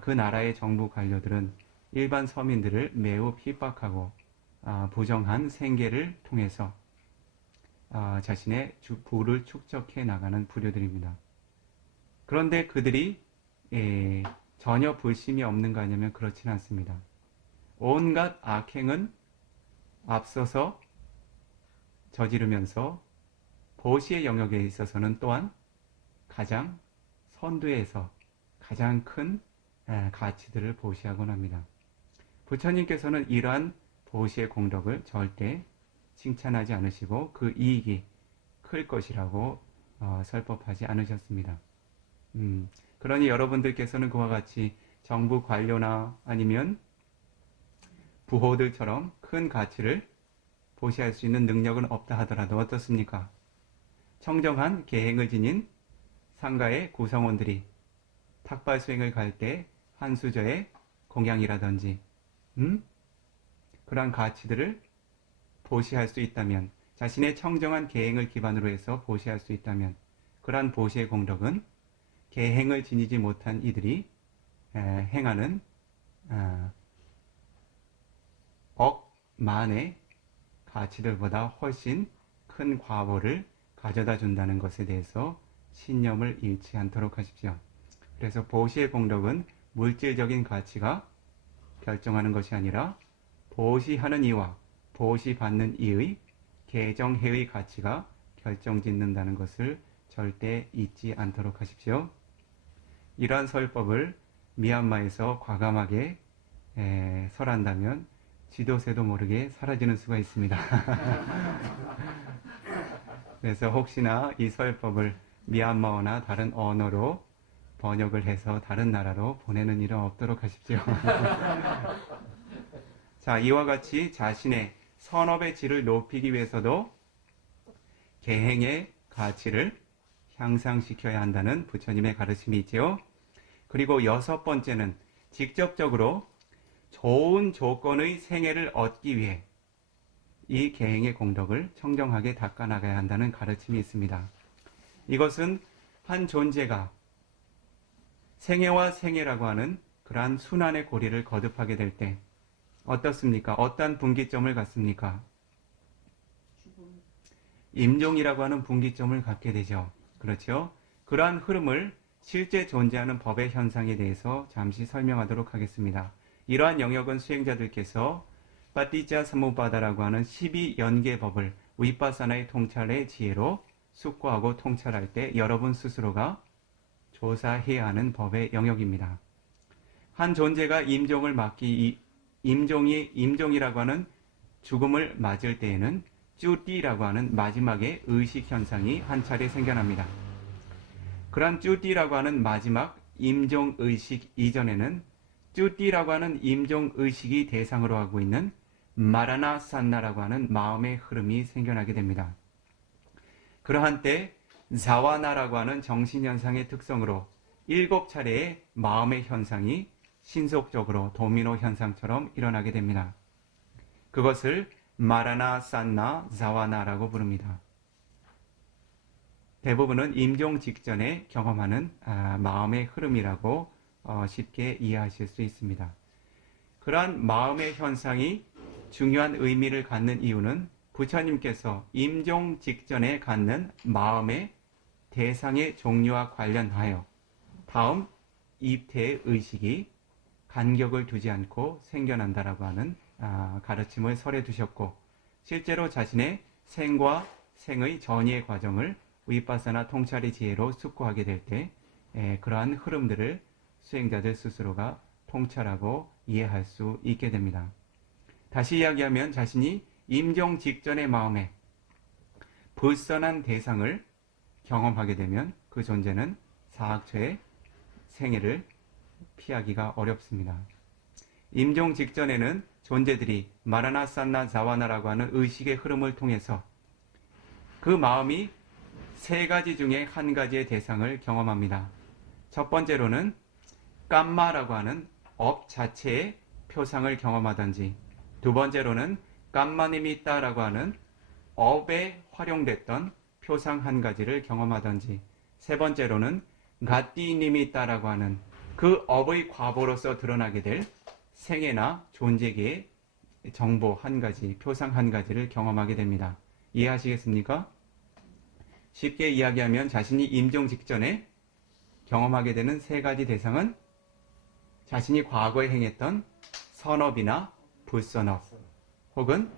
그 나라의 정부 관료들은 일반 서민들을 매우 핍박하고 부정한 생계를 통해서 자신의 부를 축적해 나가는 부류들입니다. 그런데 그들이 전혀 불심이 없는가 하냐면 그렇지는 않습니다. 온갖 악행은 앞서서 저지르면서 보시의 영역에 있어서는 또한 가장 선두에서 가장 큰 가치들을 보시하곤 합니다. 부처님께서는 이러한 보시의 공덕을 절대 칭찬하지 않으시고 그 이익이 클 것이라고 설법하지 않으셨습니다. 그러니 여러분들께서는 그와 같이 정부 관료나 아니면 부호들처럼 큰 가치를 보시할 수 있는 능력은 없다 하더라도 어떻습니까? 청정한 계행을 지닌 상가의 구성원들이 탁발 수행을 갈 때 한수저의 공양이라든지 그러한 가치들을 보시할 수 있다면 자신의 청정한 계행을 기반으로 해서 보시할 수 있다면 그러한 보시의 공덕은 계행을 지니지 못한 이들이 행하는 억만의 가치들보다 훨씬 큰 과보를 가져다 준다는 것에 대해서 신념을 잃지 않도록 하십시오. 그래서 보시의 공덕은 물질적인 가치가 결정하는 것이 아니라 보시하는 이와 보시받는 이의 개정해의 가치가 결정짓는다는 것을 절대 잊지 않도록 하십시오. 이러한 설법을 미얀마에서 과감하게 설한다면 지도새도 모르게 사라지는 수가 있습니다. 그래서 혹시나 이 설법을 미얀마어나 다른 언어로 번역을 해서 다른 나라로 보내는 일은 없도록 하십시오. 자, 이와 같이 자신의 선업의 질을 높이기 위해서도 계행의 가치를 향상시켜야 한다는 부처님의 가르침이 있지요. 그리고 여섯 번째는 직접적으로 좋은 조건의 생애를 얻기 위해 이 계행의 공덕을 청정하게 닦아나가야 한다는 가르침이 있습니다. 이것은 한 존재가 생애와 생애라고 하는 그러한 순환의 고리를 거듭하게 될 때 어떻습니까? 어떤 분기점을 갖습니까? 임종이라고 하는 분기점을 갖게 되죠. 그렇죠? 그러한 흐름을 실제 존재하는 법의 현상에 대해서 잠시 설명하도록 하겠습니다. 이러한 영역은 수행자들께서 빠띠자 사무바다라고 하는 12연계법을 위파사나의 통찰의 지혜로 숙고하고 통찰할 때 여러분 스스로가 조사해야 하는 법의 영역입니다. 한 존재가 임종이라고 하는 죽음을 맞을 때에는 쭈띠라고 하는 마지막의 의식 현상이 한 차례 생겨납니다. 그러한 쭈띠라고 하는 마지막 임종 의식 이전에는 쭈띠라고 하는 임종 의식이 대상으로 하고 있는 마라나산나라고 하는 마음의 흐름이 생겨나게 됩니다. 그러한 때 자와나라고 하는 정신현상의 특성으로 7차례의 마음의 현상이 신속적으로 도미노 현상처럼 일어나게 됩니다. 그것을 마라나산나 자와나라고 부릅니다. 대부분은 임종 직전에 경험하는 마음의 흐름이라고 쉽게 이해하실 수 있습니다. 그러한 마음의 현상이 중요한 의미를 갖는 이유는 부처님께서 임종 직전에 갖는 마음의 대상의 종류와 관련하여 다음 입퇴의 의식이 간격을 두지 않고 생겨난다라고 하는 가르침을 설해 두셨고, 실제로 자신의 생과 생의 전이의 과정을 위파사나 통찰의 지혜로 숙고하게 될 때 그러한 흐름들을 수행자들 스스로가 통찰하고 이해할 수 있게 됩니다. 다시 이야기하면 자신이 임종 직전의 마음에 불선한 대상을 경험하게 되면 그 존재는 사학처의 생애를 피하기가 어렵습니다. 임종 직전에는 존재들이 마라나산나 자와나라고 하는 의식의 흐름을 통해서 그 마음이 세 가지 중에 한 가지의 대상을 경험합니다. 첫 번째로는 깜마라고 하는 업 자체의 표상을 경험하든지, 두 번째로는 깜마니미따라고 하는 업에 활용됐던 표상 한 가지를 경험하든지, 세 번째로는 가띠니미따라고 하는 그 업의 과보로서 드러나게 될 생애나 존재계의 정보 한 가지, 표상 한 가지를 경험하게 됩니다. 이해하시겠습니까? 쉽게 이야기하면 자신이 임종 직전에 경험하게 되는 세 가지 대상은 자신이 과거에 행했던 선업이나 불선업, 혹은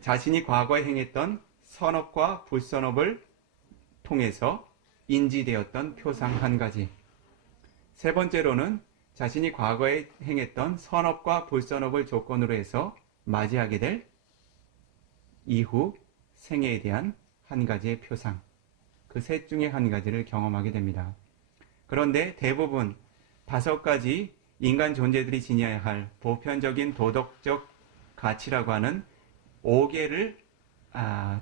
자신이 과거에 행했던 선업과 불선업을 통해서 인지되었던 표상 한 가지, 세 번째로는 자신이 과거에 행했던 선업과 불선업을 조건으로 해서 맞이하게 될 이후 생애에 대한 한 가지의 표상, 그 셋 중에 한 가지를 경험하게 됩니다. 그런데 대부분 5가지 인간 존재들이 지녀야 할 보편적인 도덕적 가치라고 하는 5개를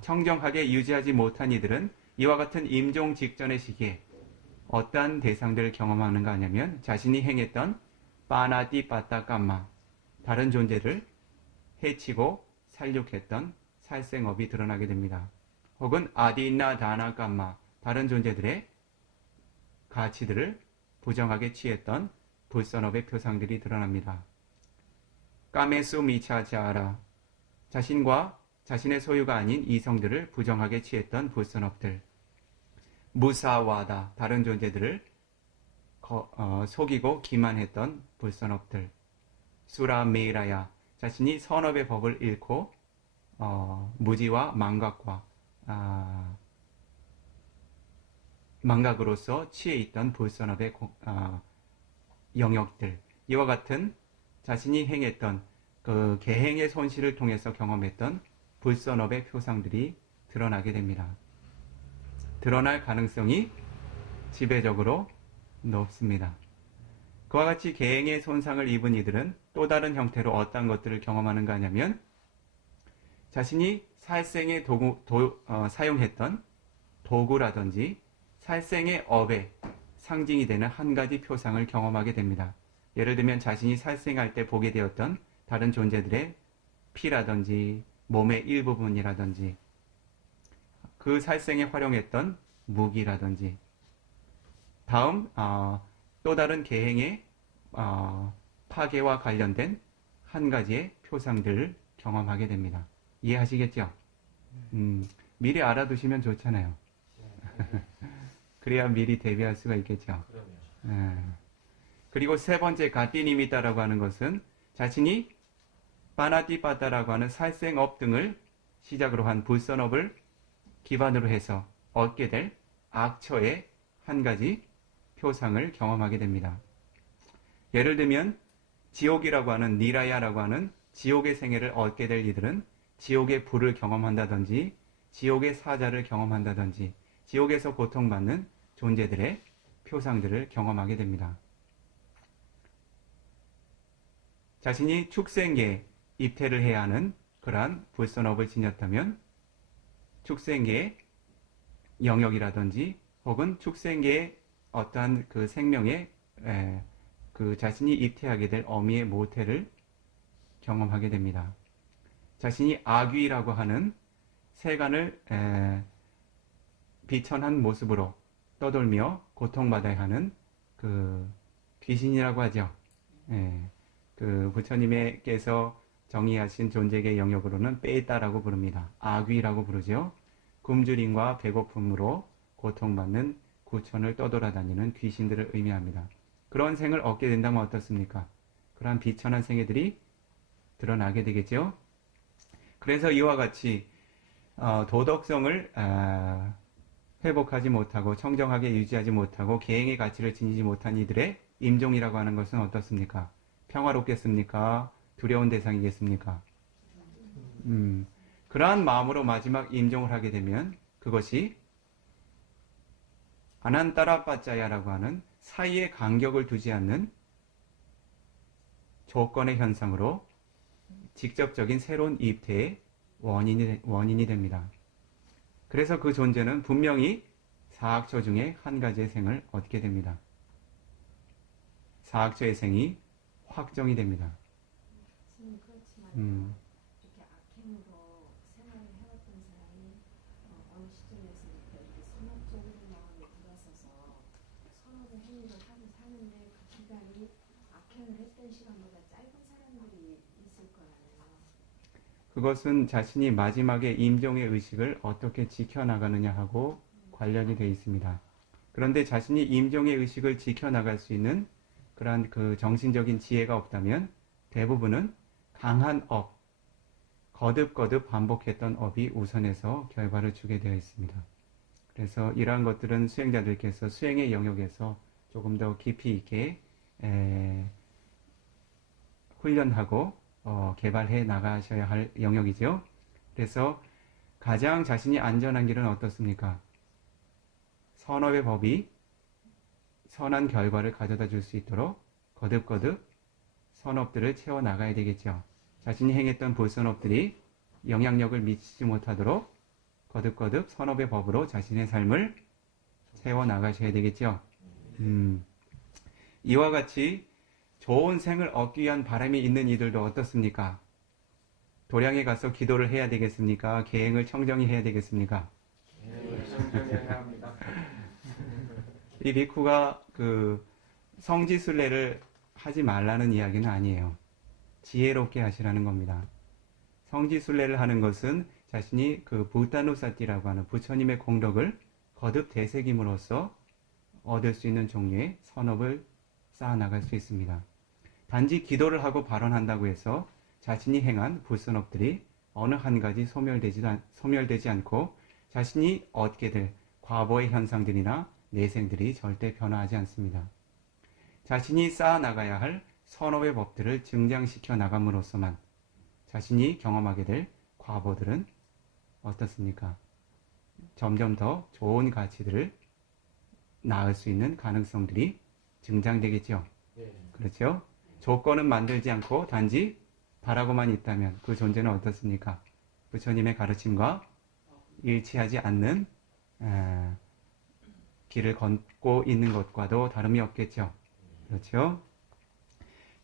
청정하게 유지하지 못한 이들은 이와 같은 임종 직전의 시기에 어떠한 대상들을 경험하는가 하냐면 자신이 행했던 빠나띠 빠따까마, 다른 존재를 해치고 살육했던 살생업이 드러나게 됩니다. 혹은 아디나 다나까마, 다른 존재들의 가치들을 부정하게 취했던 불선업의 표상들이 드러납니다. 까메수 미차자라, 자신과 자신의 소유가 아닌 이성들을 부정하게 취했던 불선업들. 무사와다, 다른 존재들을 속이고 기만했던 불선업들. 수라메이라야, 자신이 선업의 법을 잃고 무지와 망각과 망각으로서 취해 있던 불선업의 영역들, 이와 같은 자신이 행했던 그 계행의 손실을 통해서 경험했던 불선업의 표상들이 드러나게 됩니다. 드러날 가능성이 지배적으로 높습니다. 그와 같이 계행의 손상을 입은 이들은 또 다른 형태로 어떤 것들을 경험하는가 하냐면 자신이 살생에 사용했던 도구라든지 살생의 업의 상징이 되는 한 가지 표상을 경험하게 됩니다. 예를 들면 자신이 살생할 때 보게 되었던 다른 존재들의 피라든지 몸의 일부분이라든지 그 살생에 활용했던 무기라든지, 다음 또 다른 계행의 파괴와 관련된 한 가지의 표상들을 경험하게 됩니다. 이해하시겠죠? 미리 알아두시면 좋잖아요. 그래야 미리 대비할 수가 있겠죠. 그리고 세 번째 가띠니미따라고 하는 것은 자신이 빠나띠빠따라고 하는 살생업 등을 시작으로 한 불선업을 기반으로 해서 얻게 될 악처의 한 가지 표상을 경험하게 됩니다. 예를 들면 지옥이라고 하는 니라야라고 하는 지옥의 생애를 얻게 될 이들은 지옥의 불을 경험한다든지 지옥의 사자를 경험한다든지 지옥에서 고통받는 존재들의 표상들을 경험하게 됩니다. 자신이 축생계에 입퇴를 해야 하는 그러한 불선업을 지녔다면 축생계의 영역이라든지 혹은 축생계의 어떠한 그 생명의 그 자신이 입퇴하게 될 어미의 모태를 경험하게 됩니다. 자신이 아귀라고 하는 세간을 비천한 모습으로 떠돌며 고통받아야 하는 그 귀신이라고 하죠. 그 부처님께서 정의하신 존재의 영역으로는 빼있다라고 부릅니다. 아귀라고 부르죠. 굶주림과 배고픔으로 고통받는 구천을 떠돌아다니는 귀신들을 의미합니다. 그런 생을 얻게 된다면 어떻습니까? 그러한 비천한 생애들이 드러나게 되겠죠. 그래서 이와 같이 도덕성을 회복하지 못하고 청정하게 유지하지 못하고 계행의 가치를 지니지 못한 이들의 임종이라고 하는 것은 어떻습니까? 평화롭겠습니까? 두려운 대상이겠습니까? 그러한 마음으로 마지막 임종을 하게 되면 그것이 아난따라빠짜야라고 하는 사이에 간격을 두지 않는 조건의 현상으로 직접적인 새로운 입퇴의 원인이 됩니다. 그래서 그 존재는 분명히 사악처 중에 한 가지의 생을 얻게 됩니다. 사악처의 생이 확정이 됩니다. 그렇지만 이렇게 악행으로 생활을 해왔던 사람이 어느 시점에서부터 이렇게 선업적으로 마음에 들어서서 선업의 행위를 하고 사는데 그 기간이 악행을 했던 시간보다 짧은 사람들이 있을 거라네요. 그것은 자신이 마지막에 임종의 의식을 어떻게 지켜나가느냐 하고 관련이 되어 있습니다. 그런데 자신이 임종의 의식을 지켜나갈 수 있는 그러한 그 정신적인 지혜가 없다면 대부분은 강한 업, 거듭거듭 반복했던 업이 우선해서 결과를 주게 되어 있습니다. 그래서 이러한 것들은 수행자들께서 수행의 영역에서 조금 더 깊이 있게 훈련하고 개발해 나가셔야 할 영역이죠. 그래서 가장 자신이 안전한 길은 어떻습니까? 선업의 법이 선한 결과를 가져다 줄 수 있도록 거듭거듭 선업들을 채워나가야 되겠죠. 자신이 행했던 불선업들이 영향력을 미치지 못하도록 거듭거듭 선업의 법으로 자신의 삶을 채워나가셔야 되겠죠. 이와 같이 좋은 생을 얻기 위한 바람이 있는 이들도 어떻습니까? 도량에 가서 기도를 해야 되겠습니까? 계행을 청정히 해야 되겠습니까? 청정해야 합니다. 이 비쿠가 그 성지순례를 하지 말라는 이야기는 아니에요. 지혜롭게 하시라는 겁니다. 성지순례를 하는 것은 자신이 그 부타누사띠라고 하는 부처님의 공덕을 거듭 되새김으로써 얻을 수 있는 종류의 선업을 쌓아나갈 수 있습니다. 단지 기도를 하고 발언한다고 해서 자신이 행한 불선업들이 어느 한 가지 소멸되지 않고 자신이 얻게 될 과거의 현상들이나 내생들이 절대 변화하지 않습니다. 자신이 쌓아나가야 할 선업의 법들을 증장시켜 나감으로써만 자신이 경험하게 될 과보들은 어떻습니까? 점점 더 좋은 가치들을 낳을 수 있는 가능성들이 증장되겠죠. 그렇죠? 조건은 만들지 않고 단지 바라고만 있다면 그 존재는 어떻습니까? 부처님의 가르침과 일치하지 않는 길을 걷고 있는 것과도 다름이 없겠죠. 그렇죠?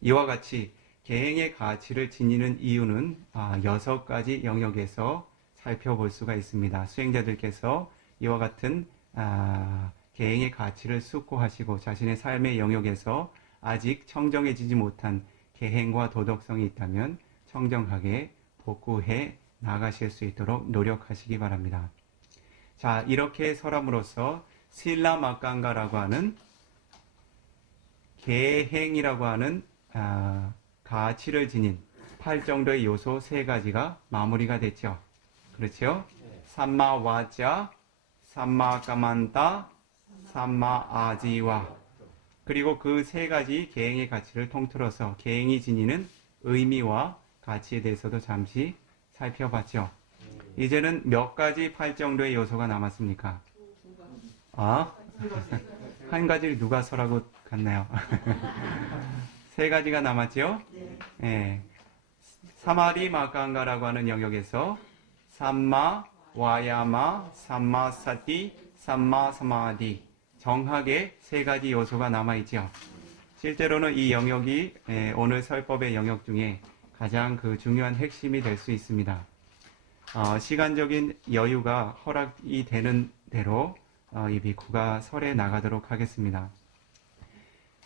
이와 같이 계행의 가치를 지니는 이유는 6가지 영역에서 살펴볼 수가 있습니다. 수행자들께서 이와 같은 계행의 가치를 숙고하시고 자신의 삶의 영역에서 아직 청정해지지 못한 계행과 도덕성이 있다면 청정하게 복구해 나가실 수 있도록 노력하시기 바랍니다. 자, 이렇게 설함으로써 실라마깡가라고 하는 계행이라고 하는 가치를 지닌 8정도의 요소 3가지가 마무리가 됐죠. 그렇죠? 삼마와자, 삼마까만타, 삼마아지와 그리고 그 3가지 계행의 가치를 통틀어서 계행이 지니는 의미와 가치에 대해서도 잠시 살펴봤죠. 이제는 몇 가지 팔 정도의 요소가 남았습니까? 아, 한 가지를 누가 서라고 갔나요? 세 가지가 남았죠? 예. 사마리 마간가라고 하는 영역에서 삼마 와야마, 삼마 사티, 삼마 사마디 정확하게 세 가지 요소가 남아있죠. 실제로는 이 영역이 오늘 설법의 영역 중에 가장 그 중요한 핵심이 될 수 있습니다. 시간적인 여유가 허락이 되는 대로 이 비쿠가 설에 나가도록 하겠습니다.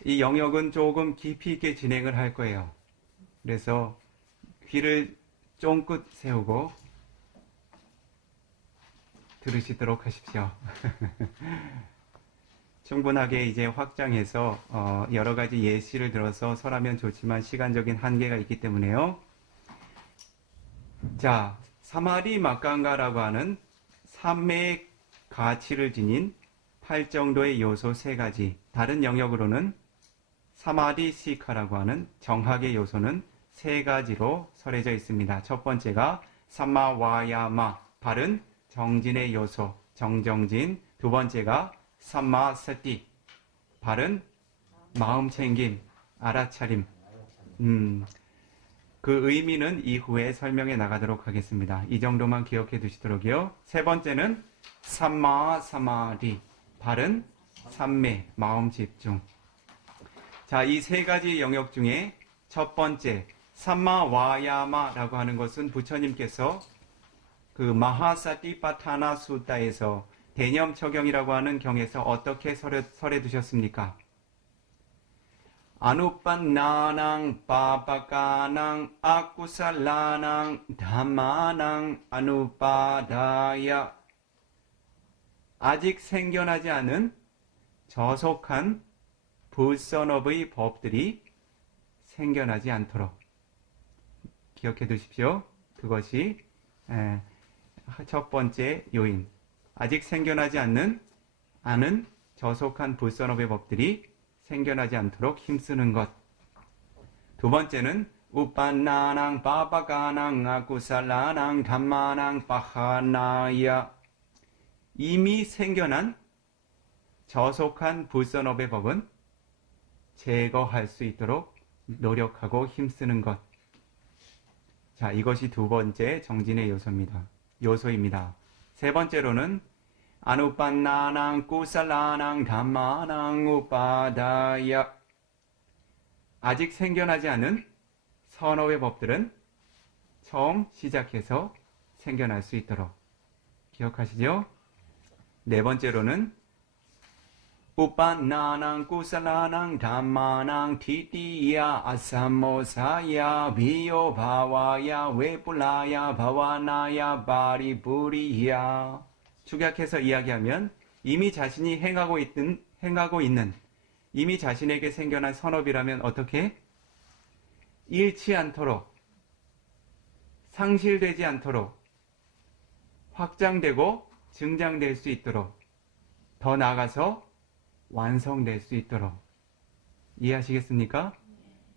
이 영역은 조금 깊이 있게 진행을 할 거예요. 그래서 귀를 쫑긋 세우고 들으시도록 하십시오. 충분하게 이제 확장해서 여러 가지 예시를 들어서 설하면 좋지만 시간적인 한계가 있기 때문에요. 자, 사마리 마간가라고 하는 삼매의 가치를 지닌 8 정도의 요소 3가지, 다른 영역으로는 사마디 시카라고 하는 정학의 요소는 3가지로 설해져 있습니다. 첫 번째가 삼마와야마, 바른 정진의 요소, 정정진. 두 번째가 삼마사티, 바른 마음 챙김, 알아차림. 그 의미는 이후에 설명해 나가도록 하겠습니다. 이 정도만 기억해 두시도록요. 세 번째는 삼마사마디, 바른 삼매, 마음 집중. 자, 이 3가지 영역 중에 첫 번째 삼마와야마라고 하는 것은 부처님께서 그 마하사티파타나 수타에서 대념 처경이라고 하는 경에서 어떻게 설해 두셨습니까? 아누빤나낭 빠빠까낭 아쿠살라낭 담마낭 아누빠다야, 아직 생겨나지 않은 저속한 불선업의 법들이 생겨나지 않도록 기억해 두십시오. 그것이 첫 번째 요인. 아직 생겨나지 않은 저속한 불선업의 법들이 생겨나지 않도록 힘쓰는 것. 두 번째는 우빤나낭 빠바가낭 아쿠살라낭 담마낭 빠하나야, 이미 생겨난 저속한 불선업의 법은 제거할 수 있도록 노력하고 힘쓰는 것. 자, 이것이 두 번째 정진의 요소입니다. 세 번째로는 아누빤나낭 꾸살라낭 담마낭 우빠다야, 아직 생겨나지 않은 선업의 법들은 처음 시작해서 생겨날 수 있도록 기억하시죠? 네 번째로는 우빤나낭 꾸살라낭 담마낭 티티야 아삼모사야 비요바와야 웨불라야 바와나야 바리부리야. 축약해서 이야기하면 이미 자신이 행하고 있는 이미 자신에게 생겨난 선업이라면 어떻게? 잃지 않도록, 상실되지 않도록, 확장되고 증장될 수 있도록, 더 나아가서 완성될 수 있도록. 이해하시겠습니까?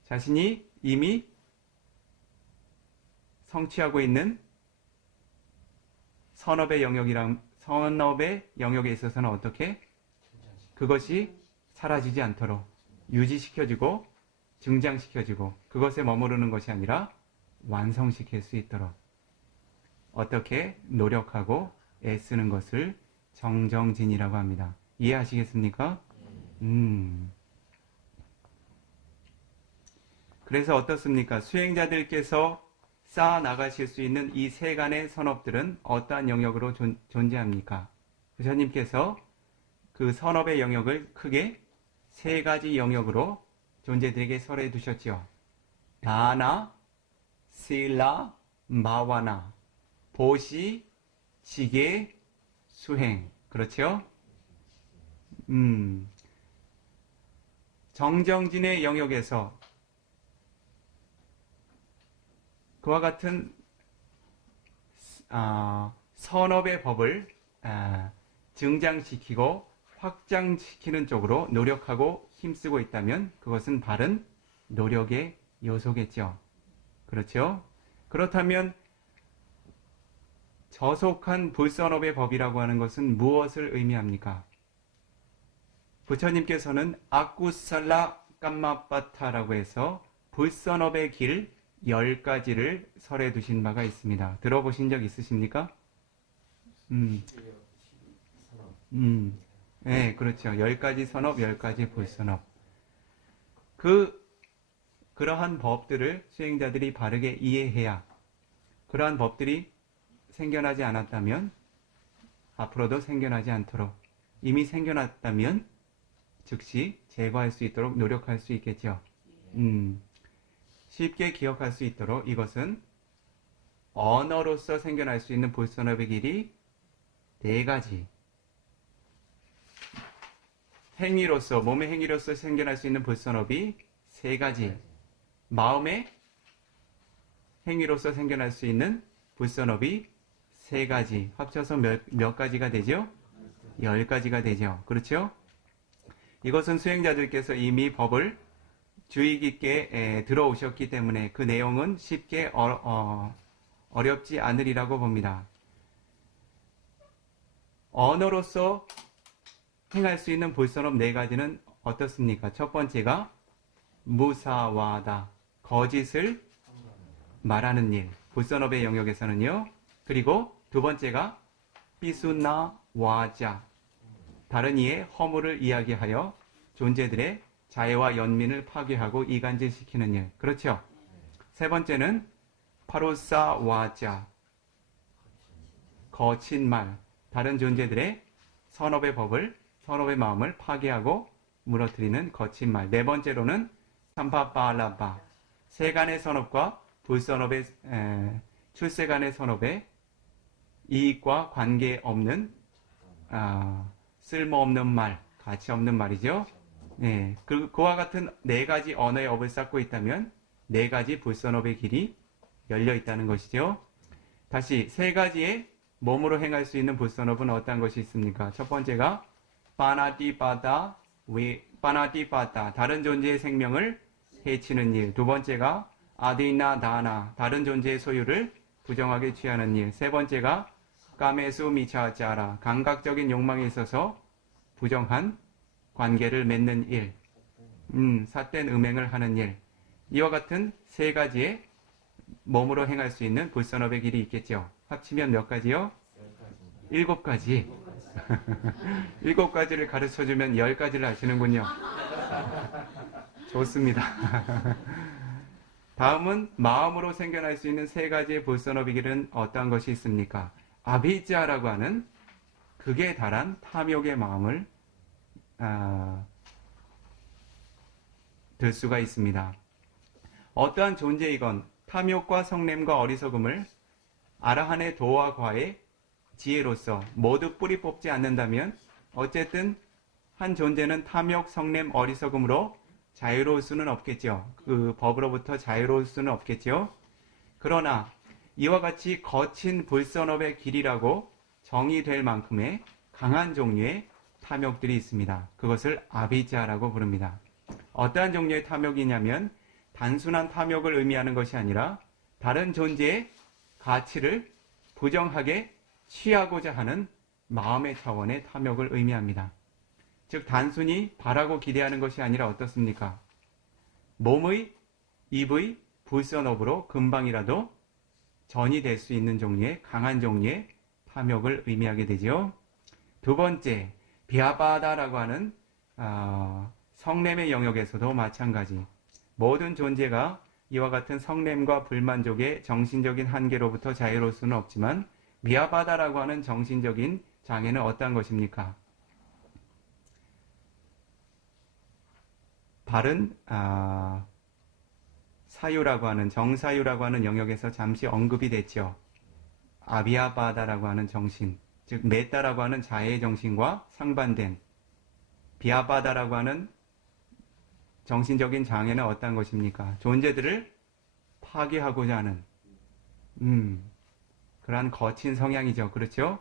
자신이 이미 성취하고 있는 선업의 영역에 있어서는 어떻게? 그것이 사라지지 않도록 유지시켜주고 증장시켜주고, 그것에 머무르는 것이 아니라 완성시킬 수 있도록 어떻게 노력하고 애쓰는 것을 정정진이라고 합니다. 이해하시겠습니까? 그래서 어떻습니까? 수행자들께서 쌓아 나가실 수 있는 이 세간의 선업들은 어떠한 영역으로 존재합니까? 부처님께서 그 선업의 영역을 크게 3가지 영역으로 존재들에게 설해 두셨지요. 다나, 실라, 마와나. 보시, 지계, 수행. 그렇죠? 정정진의 영역에서 그와 같은 선업의 법을 증장시키고 확장시키는 쪽으로 노력하고 힘쓰고 있다면 그것은 바른 노력의 요소겠죠. 그렇죠? 그렇다면 저속한 불선업의 법이라고 하는 것은 무엇을 의미합니까? 부처님께서는 아쿠살라 깜마빠타라고 해서 불선업의 길 10가지를 설해 두신 바가 있습니다. 들어보신 적 있으십니까? 네, 그렇죠. 10가지 선업, 10가지 불선업. 그러한 법들을 수행자들이 바르게 이해해야 그러한 법들이 생겨나지 않았다면 앞으로도 생겨나지 않도록 이미 생겨났다면 즉시 제거할 수 있도록 노력할 수 있겠죠. 쉽게 기억할 수 있도록 이것은 언어로서 생겨날 수 있는 불선업의 길이 4가지. 행위로서, 몸의 행위로서 생겨날 수 있는 불선업이 3가지. 마음의 행위로서 생겨날 수 있는 불선업이 3가지. 합쳐서 몇 가지가 되죠? 10가지가 되죠. 그렇죠? 이것은 수행자들께서 이미 법을 주의 깊게 들어오셨기 때문에 그 내용은 쉽게 어렵지 않으리라고 봅니다. 언어로서 행할 수 있는 불선업 4가지는 어떻습니까? 첫 번째가 무사와다, 거짓을 말하는 일, 불선업의 영역에서는요. 그리고 두 번째가 비수나 와자, 다른 이의 허물을 이야기하여 존재들의 자애와 연민을 파괴하고 이간질시키는 일. 그렇죠? 세 번째는 파루사 와자, 거친 말, 다른 존재들의 선업의 법을, 선업의 마음을 파괴하고 무너뜨리는 거친 말. 네 번째로는 삼파파라바, 세간의 선업과 불선업의 출세간의 선업의 이익과 관계없는 쓸모없는 말, 가치 없는 말이죠. 네, 그와 같은 4가지 언어의 업을 쌓고 있다면 4가지 불선업의 길이 열려 있다는 것이죠. 다시 3가지의 몸으로 행할 수 있는 불선업은 어떤 것이 있습니까? 첫 번째가 파나티파다, 다른 존재의 생명을 해치는 일. 두 번째가 아디나 다나, 다른 존재의 소유를 부정하게 취하는 일. 세 번째가 까메수 미차짜라, 감각적인 욕망에 있어서 부정한 관계를 맺는 일. 삿된 음행을 하는 일. 이와 같은 3가지의 몸으로 행할 수 있는 불선업의 길이 있겠죠. 합치면 몇 가지요? 7가지. 7가지를 가르쳐주면 10가지를 하시는군요. 좋습니다. 다음은 마음으로 생겨날 수 있는 3가지의 불선업의 길은 어떠한 것이 있습니까? 아비자라고 하는 극에 달한 탐욕의 마음을 들 수가 있습니다. 어떠한 존재이건 탐욕과 성냄과 어리석음을 아라한의 도와 과의 지혜로서 모두 뿌리 뽑지 않는다면 어쨌든 한 존재는 탐욕, 성냄, 어리석음으로 자유로울 수는 없겠죠. 그 법으로부터 자유로울 수는 없겠죠. 그러나 이와 같이 거친 불선업의 길이라고 정의될 만큼의 강한 종류의 탐욕들이 있습니다. 그것을 아비자라고 부릅니다. 어떠한 종류의 탐욕이냐면 단순한 탐욕을 의미하는 것이 아니라 다른 존재의 가치를 부정하게 취하고자 하는 마음의 차원의 탐욕을 의미합니다. 즉 단순히 바라고 기대하는 것이 아니라 어떻습니까? 몸의, 입의 불선업으로 금방이라도 전이 될 수 있는 종류의 강한 종류의 탐욕을 의미하게 되죠. 두 번째, 비아바다라고 하는 성냄의 영역에서도 마찬가지. 모든 존재가 이와 같은 성냄과 불만족의 정신적인 한계로부터 자유로울 수는 없지만 비아바다라고 하는 정신적인 장애는 어떠한 것입니까? 바른 사유라고 하는 정사유라고 하는 영역에서 잠시 언급이 됐죠. 아비아바다라고 하는 정신, 즉 메타라고 하는 자애의 정신과 상반된 비아바다라고 하는 정신적인 장애는 어떤 것입니까? 존재들을 파괴하고자 하는 그러한 거친 성향이죠. 그렇죠?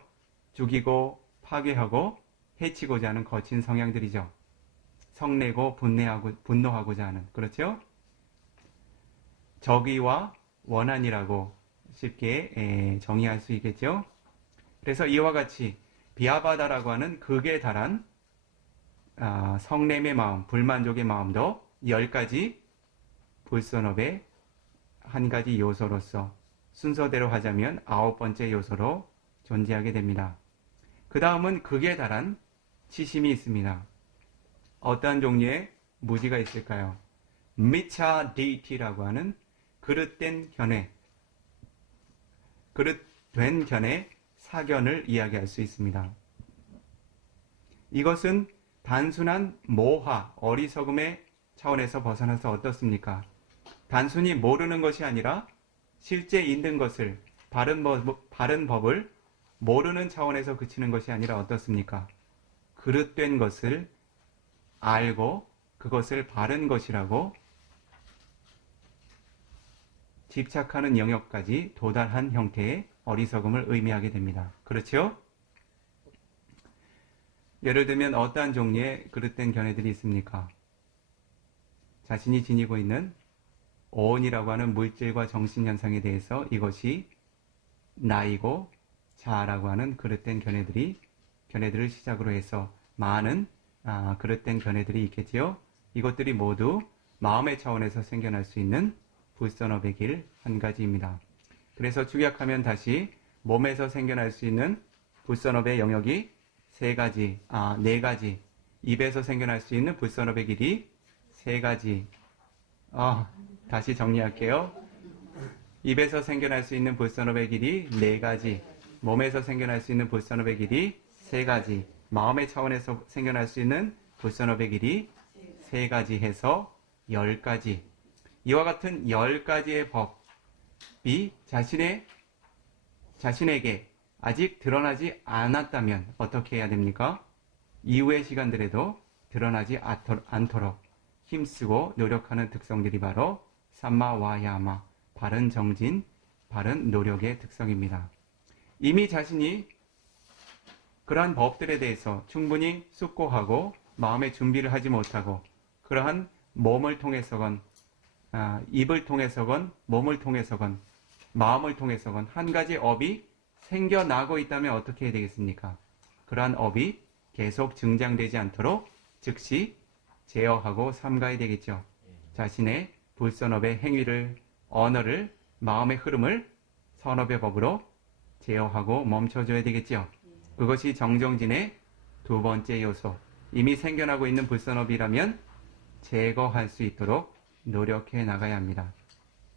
죽이고 파괴하고 해치고자 하는 거친 성향들이죠. 성내고 분노하고자 하는. 그렇죠? 적의와 원한이라고 쉽게 정의할 수 있겠죠. 그래서 이와 같이 비아바다라고 하는 극에 달한 성냄의 마음, 불만족의 마음도 10가지 불선업의 한 가지 요소로서 순서대로 하자면 9번째 요소로 존재하게 됩니다. 그 다음은 극에 달한 치심이 있습니다. 어떠한 종류의 무지가 있을까요? 미차 데이티라고 하는 그릇된 견해, 그릇된 견해, 사견을 이야기할 수 있습니다. 이것은 단순한 모하, 어리석음의 차원에서 벗어나서 어떻습니까? 단순히 모르는 것이 아니라 실제 있는 것을, 바른 법을 모르는 차원에서 그치는 것이 아니라 어떻습니까? 그릇된 것을 알고 그것을 바른 것이라고 집착하는 영역까지 도달한 형태의 어리석음을 의미하게 됩니다. 그렇죠? 예를 들면 어떠한 종류의 그릇된 견해들이 있습니까? 자신이 지니고 있는 오온이라고 하는 물질과 정신현상에 대해서 이것이 나이고 자아라고 하는 그릇된 견해들을 시작으로 해서 많은 그릇된 견해들이 있겠지요. 이것들이 모두 마음의 차원에서 생겨날 수 있는 불선업의 길 한 가지입니다. 그래서 축약하면 다시 몸에서 생겨날 수 있는 불선업의 영역이 네 가지. 입에서 생겨날 수 있는 불선업의 길이 3가지. 다시 정리할게요. 입에서 생겨날 수 있는 불선업의 길이 4가지. 몸에서 생겨날 수 있는 불선업의 길이 3가지. 마음의 차원에서 생겨날 수 있는 불선업의 길이 3가지 해서 10가지. 이와 같은 10가지의 법이 자신에게 아직 드러나지 않았다면 어떻게 해야 됩니까? 이후의 시간들에도 드러나지 않도록 힘쓰고 노력하는 특성들이 바로 삼마와야마, 바른 정진, 바른 노력의 특성입니다. 이미 자신이 그러한 법들에 대해서 충분히 숙고하고 마음의 준비를 하지 못하고 그러한 몸을 통해서건 입을 통해서건 몸을 통해서건 마음을 통해서건 한 가지 업이 생겨나고 있다면 어떻게 해야 되겠습니까? 그러한 업이 계속 증장되지 않도록 즉시 제어하고 삼가야 되겠죠. 자신의 불선업의 행위를, 언어를, 마음의 흐름을 선업의 법으로 제어하고 멈춰줘야 되겠죠. 그것이 정정진의 2번째 요소. 이미 생겨나고 있는 불선업이라면 제거할 수 있도록 노력해 나가야 합니다.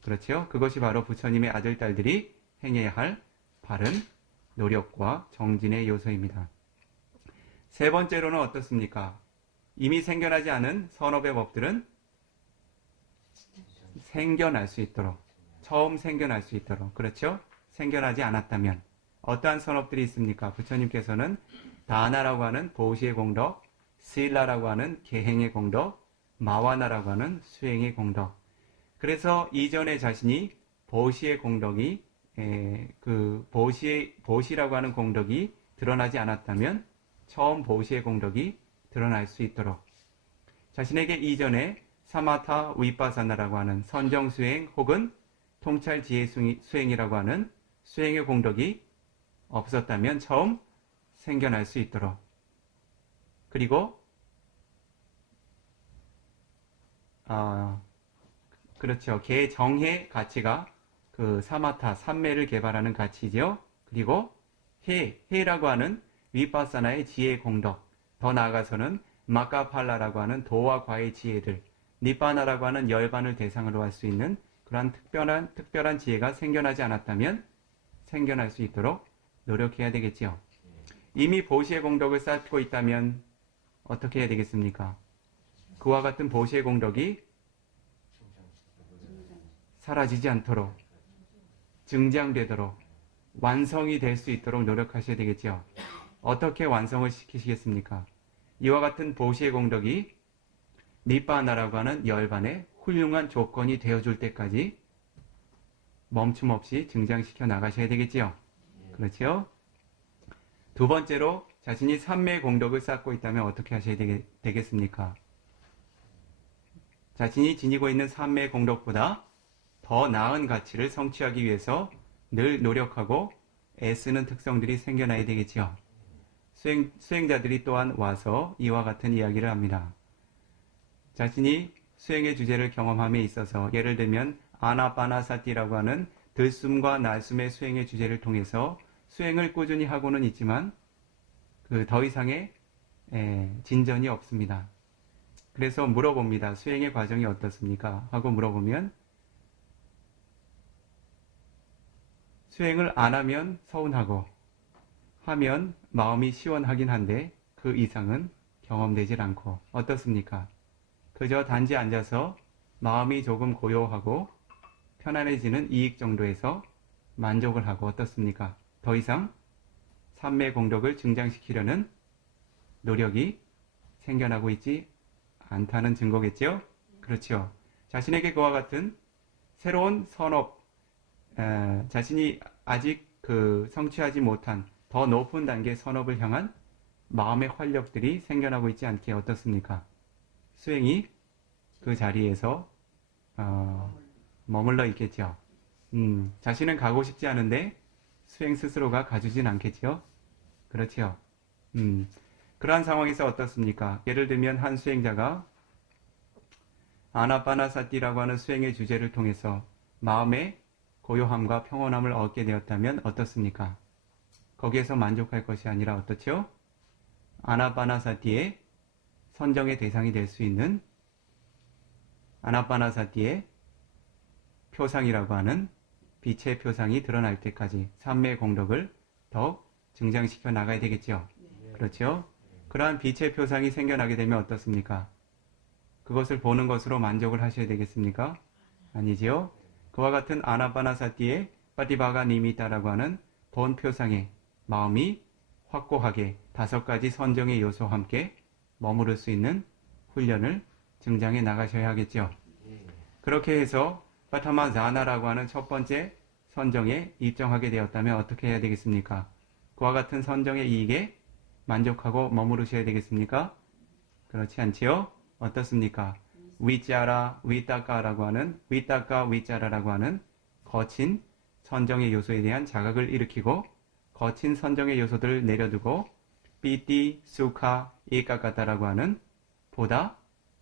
그렇죠? 그것이 바로 부처님의 아들, 딸들이 행해야 할 바른 노력과 정진의 요소입니다. 3번째로는 어떻습니까? 이미 생겨나지 않은 선업의 법들은 생겨날 수 있도록, 처음 생겨날 수 있도록, 그렇죠? 생겨나지 않았다면 어떠한 선업들이 있습니까? 부처님께서는 다나라고 하는 보시의 공덕, 실라라고 하는 계행의 공덕, 마와나라고 하는 수행의 공덕. 그래서 이전에 자신이 보시의 공덕이 보시라고 하는 공덕이 드러나지 않았다면 처음 보시의 공덕이 드러날 수 있도록 자신에게 이전에 사마타 위파사나라고 하는 선정 수행 혹은 통찰 지혜 수행이라고 하는 수행의 공덕이 없었다면 처음 생겨날 수 있도록 그리고 그렇죠. 개정해 가치가 그 사마타, 삼매를 개발하는 가치죠. 그리고 해라고 하는 위파사나의 지혜 공덕, 더 나아가서는 마카팔라라고 하는 도와 과의 지혜들, 니빠나라고 하는 열반을 대상으로 할 수 있는 그러한 특별한 지혜가 생겨나지 않았다면 생겨날 수 있도록 노력해야 되겠지요. 이미 보시의 공덕을 쌓고 있다면 어떻게 해야 되겠습니까? 그와 같은 보시의 공덕이 사라지지 않도록 증장되도록 완성이 될 수 있도록 노력하셔야 되겠죠. 어떻게 완성을 시키시겠습니까? 이와 같은 보시의 공덕이 니빠나라고 하는 열반의 훌륭한 조건이 되어줄 때까지 멈춤 없이 증장시켜 나가셔야 되겠지요. 그렇죠? 2번째로 자신이 삼매의 공덕을 쌓고 있다면 어떻게 하셔야 되겠습니까? 자신이 지니고 있는 삼매의 공덕보다 더 나은 가치를 성취하기 위해서 늘 노력하고 애쓰는 특성들이 생겨나야 되겠죠. 수행자들이 또한 와서 이와 같은 이야기를 합니다. 자신이 수행의 주제를 경험함에 있어서 예를 들면 아나파나사티라고 하는 들숨과 날숨의 수행의 주제를 통해서 수행을 꾸준히 하고는 있지만 그 더 이상의 진전이 없습니다. 그래서 물어봅니다. 수행의 과정이 어떻습니까? 하고 물어보면 수행을 안 하면 서운하고 하면 마음이 시원하긴 한데 그 이상은 경험되질 않고 어떻습니까? 그저 단지 앉아서 마음이 조금 고요하고 편안해지는 이익 정도에서 만족을 하고 어떻습니까? 더 이상 삼매 공덕을 증장시키려는 노력이 생겨나고 있지 않다는 증거겠죠? 그렇죠. 자신에게 그와 같은 새로운 선업, 자신이 아직 성취하지 못한 더 높은 단계의 선업을 향한 마음의 활력들이 생겨나고 있지 않게 어떻습니까? 수행이 그 자리에서 머물러 있겠죠. 자신은 가고 싶지 않은데 수행 스스로가 가주진 않겠죠. 그렇죠. 그러한 상황에서 어떻습니까? 예를 들면 한 수행자가 아나파나사티라고 하는 수행의 주제를 통해서 마음의 고요함과 평온함을 얻게 되었다면 어떻습니까? 거기에서 만족할 것이 아니라 어떻죠? 아나파나사티의 선정의 대상이 될 수 있는 아나파나사티의 표상이라고 하는 빛의 표상이 드러날 때까지 삼매의 공덕을 더욱 증장시켜 나가야 되겠죠. 그렇죠? 그러한 빛의 표상이 생겨나게 되면 어떻습니까? 그것을 보는 것으로 만족을 하셔야 되겠습니까? 아니지요. 그와 같은 아나파나사티의 파티바가 니미타라고 하는 본 표상에 마음이 확고하게 5가지 선정의 요소와 함께 머무를 수 있는 훈련을 증장해 나가셔야 하겠죠. 그렇게 해서 파타마자나라고 하는 첫 번째 선정에 입정하게 되었다면 어떻게 해야 되겠습니까? 그와 같은 선정의 이익에 만족하고 머무르셔야 되겠습니까? 그렇지 않지요? 어떻습니까? 위짜라, 위따까라고 하는 위따까, 위짜라라고 하는 거친 선정의 요소에 대한 자각을 일으키고 거친 선정의 요소들을 내려두고 삐띠, 수카, 이까까타라고 하는 보다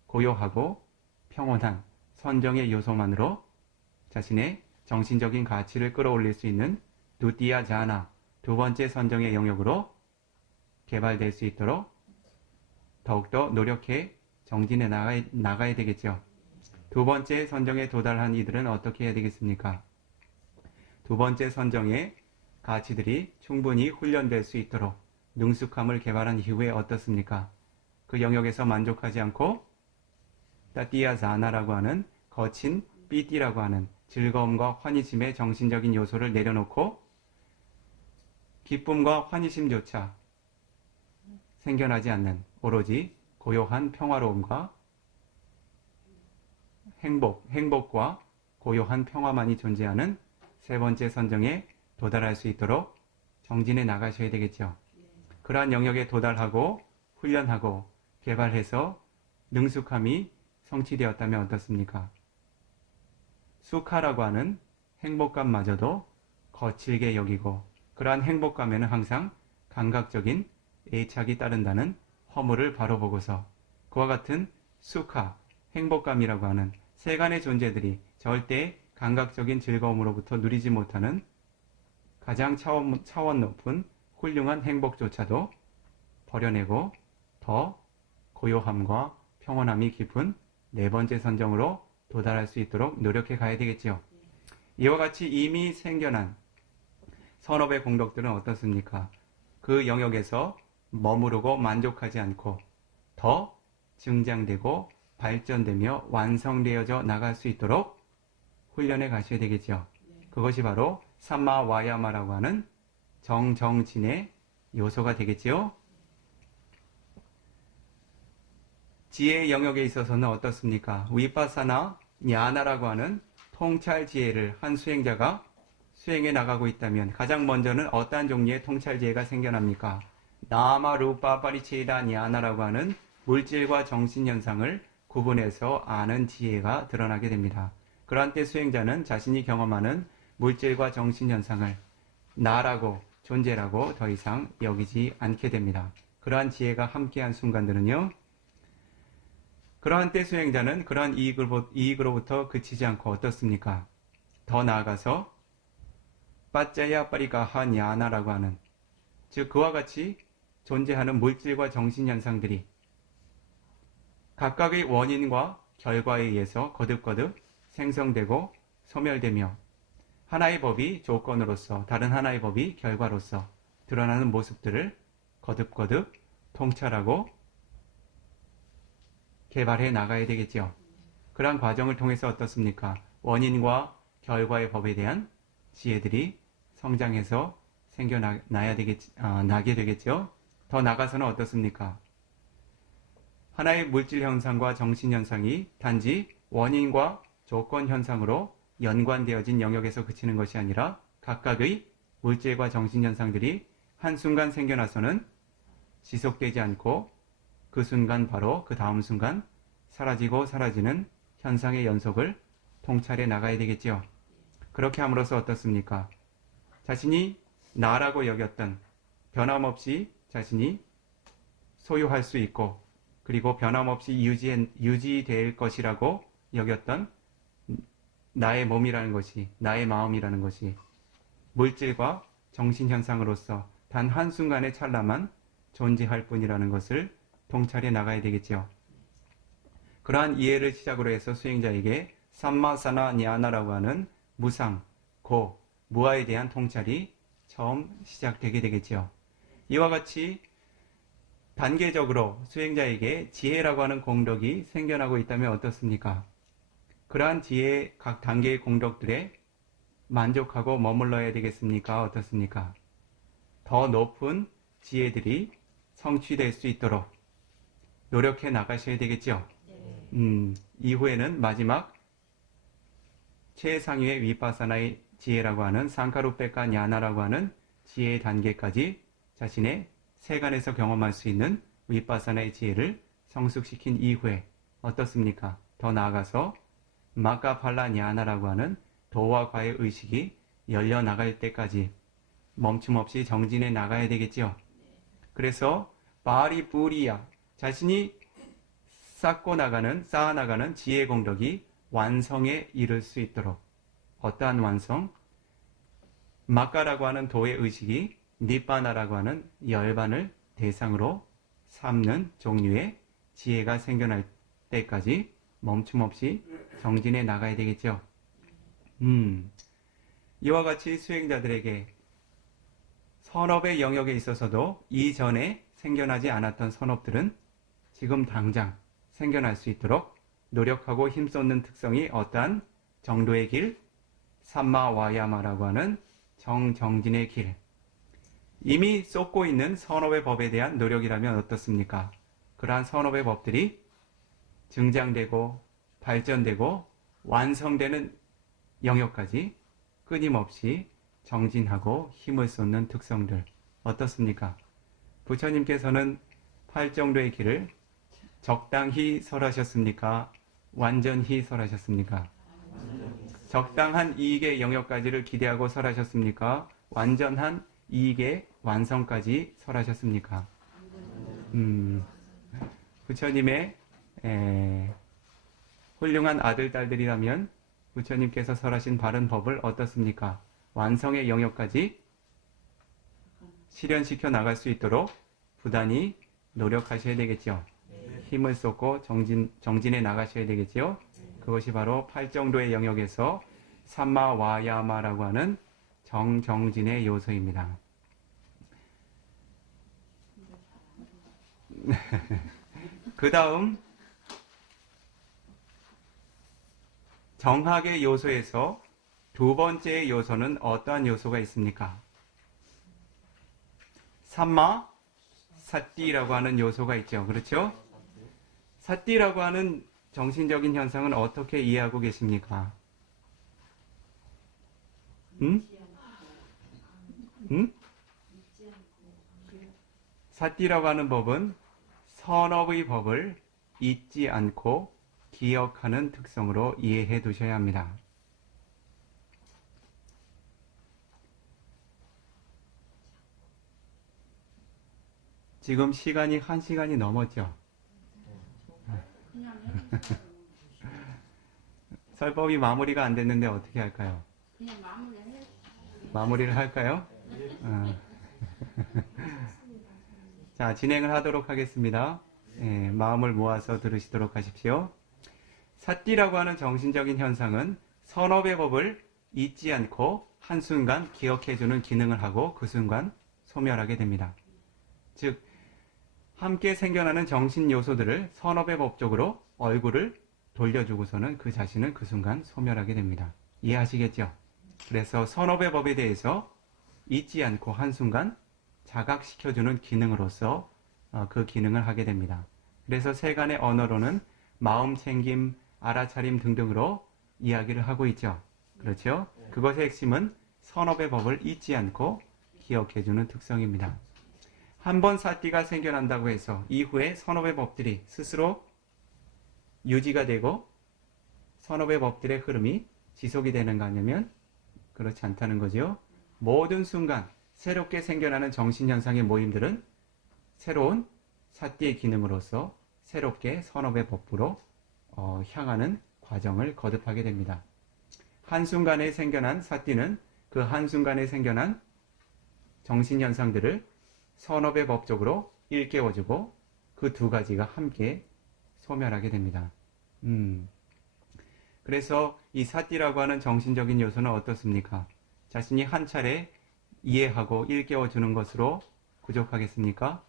고요하고 평온한 선정의 요소만으로 자신의 정신적인 가치를 끌어올릴 수 있는 두띠야 자나, 두 번째 선정의 영역으로 개발될 수 있도록 더욱더 노력해 정진해 나가야 되겠죠. 두 번째 선정에 도달한 이들은 어떻게 해야 되겠습니까? 두 번째 선정의 가치들이 충분히 훈련될 수 있도록 능숙함을 개발한 이후에 어떻습니까? 그 영역에서 만족하지 않고 따띠야 자나라고 하는 거친 삐띠라고 하는 즐거움과 환희심의 정신적인 요소를 내려놓고 기쁨과 환희심조차 생겨나지 않는 오로지 고요한 평화로움과 행복과 고요한 평화만이 존재하는 세 번째 선정에 도달할 수 있도록 정진해 나가셔야 되겠죠. 그러한 영역에 도달하고 훈련하고 개발해서 능숙함이 성취되었다면 어떻습니까? 수카라고 하는 행복감마저도 거칠게 여기고 그러한 행복감에는 항상 감각적인 애착이 따른다는 허물을 바로 보고서 그와 같은 수카, 행복감이라고 하는 세간의 존재들이 절대 감각적인 즐거움으로부터 누리지 못하는 가장 차원 높은 훌륭한 행복조차도 버려내고 더 고요함과 평온함이 깊은 네 번째 선정으로 도달할 수 있도록 노력해 가야 되겠지요. 이와 같이 이미 생겨난 선업의 공덕들은 어떻습니까? 그 영역에서 머무르고 만족하지 않고 더 증장되고 발전되며 완성되어져 나갈 수 있도록 훈련해 가셔야 되겠죠. 그것이 바로 삼마와야마라고 하는 정정진의 요소가 되겠지요. 지혜의 영역에 있어서는 어떻습니까? 위파사나 냐나라고 하는 통찰 지혜를 한 수행자가 수행해 나가고 있다면 가장 먼저는 어떠한 종류의 통찰 지혜가 생겨납니까? 나마 루파 파리체이다 냐나라고 하는 물질과 정신 현상을 구분해서 아는 지혜가 드러나게 됩니다. 그러한 때 수행자는 자신이 경험하는 물질과 정신 현상을 나라고 존재라고 더 이상 여기지 않게 됩니다. 그러한 지혜가 함께한 순간들은요. 그러한 때 수행자는 그러한 이익으로부터 그치지 않고 어떻습니까? 더 나아가서 빠짜야 빠리가하 냐나라고 하는, 즉 그와 같이 존재하는 물질과 정신현상들이 각각의 원인과 결과에 의해서 거듭거듭 생성되고 소멸되며 하나의 법이 조건으로서 다른 하나의 법이 결과로서 드러나는 모습들을 거듭거듭 통찰하고 개발해 나가야 되겠죠. 그러한 과정을 통해서 어떻습니까? 원인과 결과의 법에 대한 지혜들이 성장해서 나게 되겠죠. 더 나아가서는 어떻습니까? 하나의 물질 현상과 정신 현상이 단지 원인과 조건 현상으로 연관되어진 영역에서 그치는 것이 아니라 각각의 물질과 정신 현상들이 한순간 생겨나서는 지속되지 않고 그 순간 바로 그 다음 순간 사라지고 사라지는 현상의 연속을 통찰해 나가야 되겠지요. 그렇게 함으로써 어떻습니까? 자신이 나라고 여겼던, 변함없이 자신이 소유할 수 있고 그리고 변함없이 유지될 것이라고 여겼던 나의 몸이라는 것이, 나의 마음이라는 것이 물질과 정신현상으로서 단 한순간의 찰나만 존재할 뿐이라는 것을 통찰해 나가야 되겠죠. 그러한 이해를 시작으로 해서 수행자에게 삼마사나 냐나라고 하는 무상, 고, 무아에 대한 통찰이 처음 시작되게 되겠죠. 이와 같이 단계적으로 수행자에게 지혜라고 하는 공덕이 생겨나고 있다면 어떻습니까? 그러한 지혜의 각 단계의 공덕들에 만족하고 머물러야 되겠습니까? 어떻습니까? 더 높은 지혜들이 성취될 수 있도록 노력해 나가셔야 되겠죠. 이후에는 마지막 최상위의 위파사나의 지혜라고 하는 상카루페카 냐나라고 하는 지혜의 단계까지 자신의 세간에서 경험할 수 있는 위파사나의 지혜를 성숙시킨 이후에 어떻습니까? 더 나아가서 마카팔라 냐나라고 하는 도와 과의 의식이 열려나갈 때까지 멈춤 없이 정진해 나가야 되겠지요. 그래서 바리부리야, 자신이 쌓아나가는 지혜 공덕이 완성에 이를 수 있도록, 어떠한 완성? 마카라고 하는 도의 의식이 니빠나라고 하는 열반을 대상으로 삼는 종류의 지혜가 생겨날 때까지 멈춤 없이 정진해 나가야 되겠죠. 이와 같이 수행자들에게 선업의 영역에 있어서도 이전에 생겨나지 않았던 선업들은 지금 당장 생겨날 수 있도록 노력하고 힘쏟는 특성이 어떠한 정도의 길, 삼마와야마라고 하는 정진의 길, 이미 쏟고 있는 선업의 법에 대한 노력이라면 어떻습니까? 그러한 선업의 법들이 증장되고 발전되고 완성되는 영역까지 끊임없이 정진하고 힘을 쏟는 특성들 어떻습니까? 부처님께서는 8정도의 길을 적당히 설하셨습니까? 완전히 설하셨습니까? 적당한 이익의 영역까지를 기대하고 설하셨습니까? 완전한 이익의 완성까지 설하셨습니까? 부처님의 훌륭한 아들, 딸들이라면 부처님께서 설하신 바른 법을 어떻습니까? 완성의 영역까지 실현시켜 나갈 수 있도록 부단히 노력하셔야 되겠죠. 힘을 쏟고 정진해 나가셔야 되겠죠. 그것이 바로 8정도의 영역에서 삼마와야마라고 하는 정진의 요소입니다. 그 다음 정학의 요소에서 두 번째 요소는 어떠한 요소가 있습니까? 삼마 사띠라고 하는 요소가 있죠. 그렇죠? 사띠라고 하는 정신적인 현상은 어떻게 이해하고 계십니까? 사띠라고 하는 법은 선업의 법을 잊지 않고 기억하는 특성으로 이해해 두셔야 합니다. 지금 시간이 1시간이 넘었죠. 그냥 해주세요. 설법이 마무리가 안 됐는데 어떻게 할까요? 그냥 마무리해. 마무리를 할까요? 자, 진행을 하도록 하겠습니다. 예, 마음을 모아서 들으시도록 하십시오. 사띠라고 하는 정신적인 현상은 선업의 법을 잊지 않고 한순간 기억해주는 기능을 하고 그 순간 소멸하게 됩니다. 즉, 함께 생겨나는 정신 요소들을 선업의 법적으로 얼굴을 돌려주고서는 그 자신은 그 순간 소멸하게 됩니다. 이해하시겠죠? 그래서 선업의 법에 대해서 잊지 않고 한순간 자각시켜주는 기능으로서 그 기능을 하게 됩니다. 그래서 세간의 언어로는 마음 챙김, 알아차림 등등으로 이야기를 하고 있죠. 그렇죠? 그것의 핵심은 선업의 법을 잊지 않고 기억해주는 특성입니다. 한번 사띠가 생겨난다고 해서 이후에 선업의 법들이 스스로 유지가 되고 선업의 법들의 흐름이 지속이 되는가 하면 그렇지 않다는 거죠. 모든 순간 새롭게 생겨나는 정신현상의 모임들은 새로운 사띠의 기능으로서 새롭게 선업의 법부로 향하는 과정을 거듭하게 됩니다. 한순간에 생겨난 사띠는 그 한순간에 생겨난 정신현상들을 선업의 법적으로 일깨워주고 그 두 가지가 함께 소멸하게 됩니다. 그래서 이 사띠라고 하는 정신적인 요소는 어떻습니까? 자신이 한 차례 이해하고 일깨워주는 것으로 부족하겠습니까?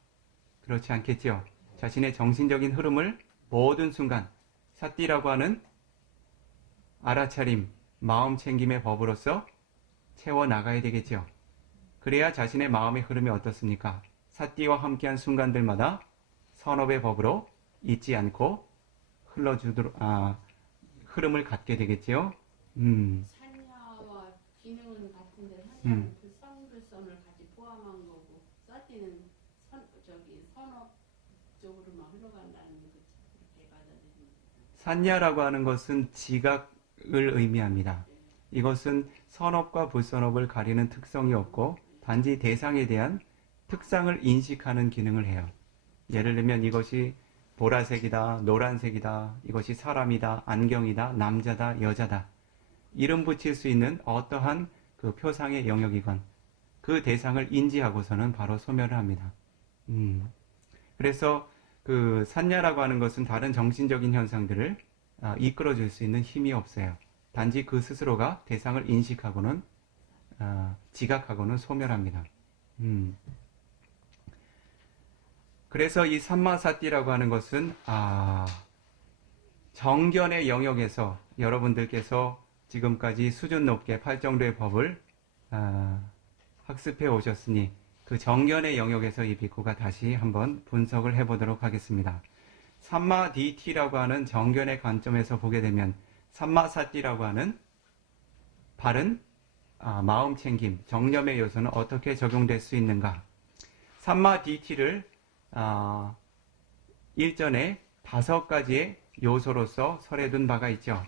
그렇지 않겠죠. 자신의 정신적인 흐름을 모든 순간 사띠라고 하는 알아차림, 마음 챙김의 법으로서 채워나가야 되겠죠. 그래야 자신의 마음의 흐름이 어떻습니까? 사띠와 함께한 순간들마다 선업의 법으로 잊지 않고 흐름을 갖게 되겠죠. 산야와 기능은 같은데 산야는 그 성불선을 같이 포함한 거고 사띠는 선업 쪽으로만 흘러간다는 거 그렇게 받아들입니다. 산야라고 하는 것은 지각을 의미합니다. 이것은 선업과 불선업을 가리는 특성이 없고 단지 대상에 대한 특성을 인식하는 기능을 해요. 예를 들면 이것이 보라색이다, 노란색이다, 이것이 사람이다, 안경이다, 남자다, 여자다. 이름 붙일 수 있는 어떠한 그 표상의 영역이건 그 대상을 인지하고서는 바로 소멸을 합니다. 그래서 그 산야라고 하는 것은 다른 정신적인 현상들을 이끌어줄 수 있는 힘이 없어요. 단지 그 스스로가 대상을 인식하고는 지각하고는 소멸합니다. 그래서 이 삼마사띠라고 하는 것은 정견의 영역에서 여러분들께서 지금까지 수준 높게 팔정도의 법을 학습해 오셨으니 그 정견의 영역에서 이 비코가 다시 한번 분석을 해보도록 하겠습니다. 삼마디티라고 하는 정견의 관점에서 보게 되면 삼마사띠라고 하는 바른 마음 챙김, 정념의 요소는 어떻게 적용될 수 있는가? 삼마디티를 일전에 5가지의 요소로서 설해둔 바가 있죠.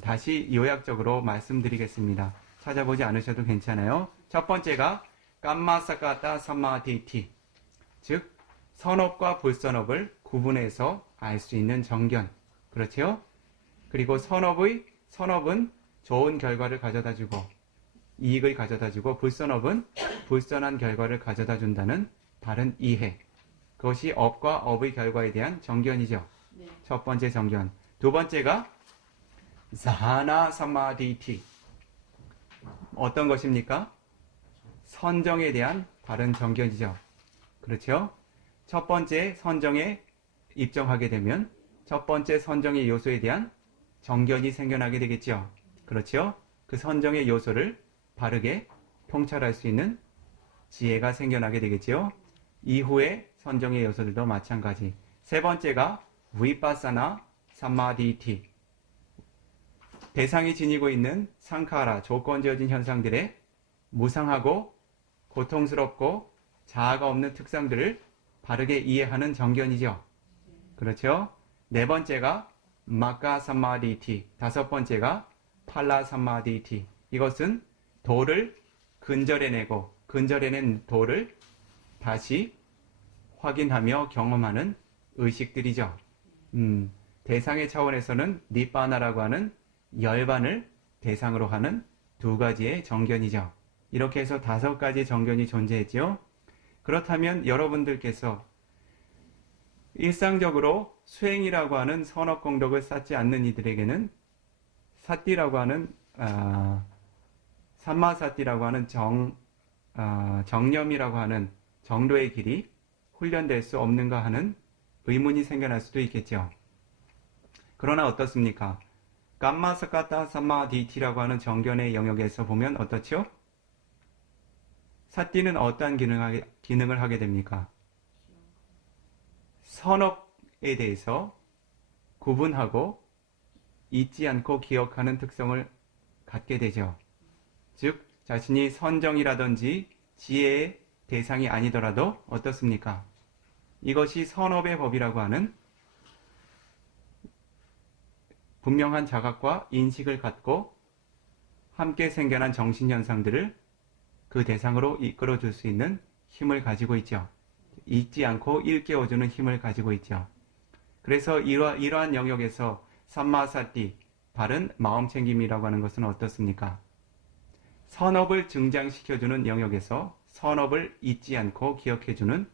다시 요약적으로 말씀드리겠습니다. 찾아보지 않으셔도 괜찮아요. 첫 번째가 깜마사카타 삼마디티, 즉 선업과 불선업을 구분해서 알 수 있는 정견. 그렇죠? 그리고 선업은 좋은 결과를 가져다주고 이익을 가져다주고 불선업은 불선한 결과를 가져다준다는 바른 이해. 그것이 업과 업의 결과에 대한 정견이죠. 네. 첫 번째 정견. 두 번째가 사나 사마디티. 어떤 것입니까? 선정에 대한 바른 정견이죠. 그렇죠? 첫 번째 선정에 입정하게 되면 첫 번째 선정의 요소에 대한 정견이 생겨나게 되겠죠. 그렇죠? 그 선정의 요소를 바르게 통찰할 수 있는 지혜가 생겨나게 되겠죠. 이후에 선정의 요소들도 마찬가지. 세 번째가 위파사나 사마디티. 대상이 지니고 있는 상카라, 조건지어진 현상들의 무상하고 고통스럽고 자아가 없는 특성들을 바르게 이해하는 정견이죠. 그렇죠? 네 번째가 마카 사마디티. 다섯 번째가 팔라 사마디티. 이것은 도를 근절해내고 근절해낸 도를 다시 확인하며 경험하는 의식들이죠. 대상의 차원에서는 니빠나라고 하는 열반을 대상으로 하는 두 가지의 정견이죠. 이렇게 해서 5가지 정견이 존재했죠. 그렇다면 여러분들께서 일상적으로 수행이라고 하는 선업공덕을 쌓지 않는 이들에게는 사띠라고 하는 삼마사띠라고 하는 정념이라고 하는 정도의 길이 훈련될 수 없는가 하는 의문이 생겨날 수도 있겠죠. 그러나 어떻습니까? 감마사카타 삼마디티라고 하는 정견의 영역에서 보면 어떻죠? 사띠는 어떠한 기능을 하게 됩니까? 선업에 대해서 구분하고 잊지 않고 기억하는 특성을 갖게 되죠. 즉, 자신이 선정이라든지 지혜의 대상이 아니더라도 어떻습니까? 이것이 선업의 법이라고 하는 분명한 자각과 인식을 갖고 함께 생겨난 정신현상들을 그 대상으로 이끌어줄 수 있는 힘을 가지고 있죠. 잊지 않고 일깨워주는 힘을 가지고 있죠. 그래서 이러한 영역에서 삼마사띠, 바른 마음챙김이라고 하는 것은 어떻습니까? 선업을 증장시켜주는 영역에서 선업을 잊지 않고 기억해주는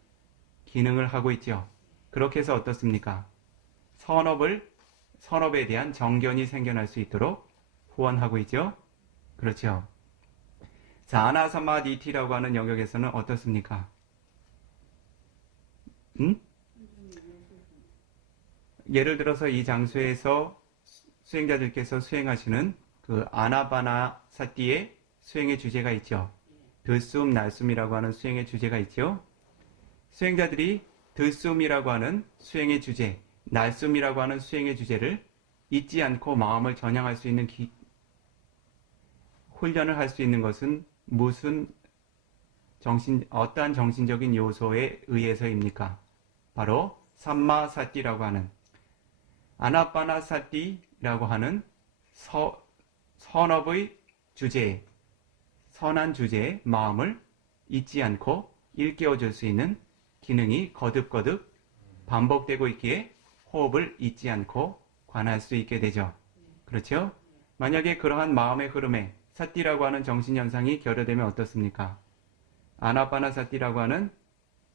기능을 하고 있죠. 그렇게 해서 어떻습니까? 선업에 대한 정견이 생겨날 수 있도록 후원하고 있죠. 그렇죠. 자나사마디티라고 하는 영역에서는 어떻습니까? 예를 들어서 이 장소에서 수행자들께서 수행하시는 그 아나파나사띠의 수행의 주제가 있죠. 들숨, 날숨이라고 하는 수행의 주제가 있죠. 수행자들이 들숨이라고 하는 수행의 주제, 날숨이라고 하는 수행의 주제를 잊지 않고 마음을 전향할 수 있는 훈련을 할 수 있는 것은 무슨 어떠한 정신적인 요소에 의해서입니까? 바로 삼마사띠라고 하는 아나파나사띠라고 하는 선업의 주제, 선한 주제의 마음을 잊지 않고 일깨워줄 수 있는 기능이 거듭거듭 반복되고 있기에 호흡을 잊지 않고 관할 수 있게 되죠. 그렇죠? 만약에 그러한 마음의 흐름에 사띠라고 하는 정신현상이 결여되면 어떻습니까? 아나파나사띠라고 하는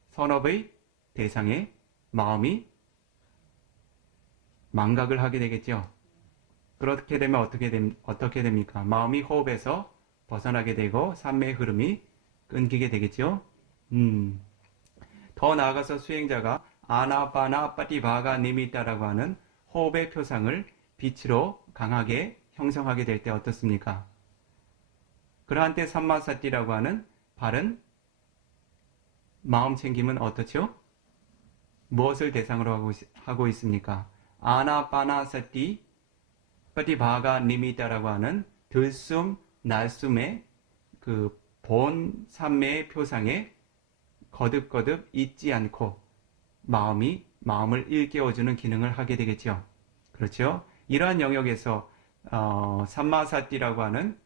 선업의 대상에 마음이 망각을 하게 되겠죠. 그렇게 되면 어떻게 됩니까? 마음이 호흡에서 벗어나게 되고 삼매의 흐름이 끊기게 되겠죠. 더 나아가서 수행자가 아나파나 빠티바가 니미타라고 하는 호흡의 표상을 빛으로 강하게 형성하게 될 때 어떻습니까? 그러한 때 삼마사띠라고 하는 바른 마음 챙김은 어떻죠? 무엇을 대상으로 하고 있습니까? 아나파나사띠 빠티바가 니미타라고 하는 들숨, 날숨의 그 본 삼매의 표상에 거듭거듭 잊지 않고 마음을 일깨워주는 기능을 하게 되겠죠. 그렇죠? 이러한 영역에서 삼마사띠라고 하는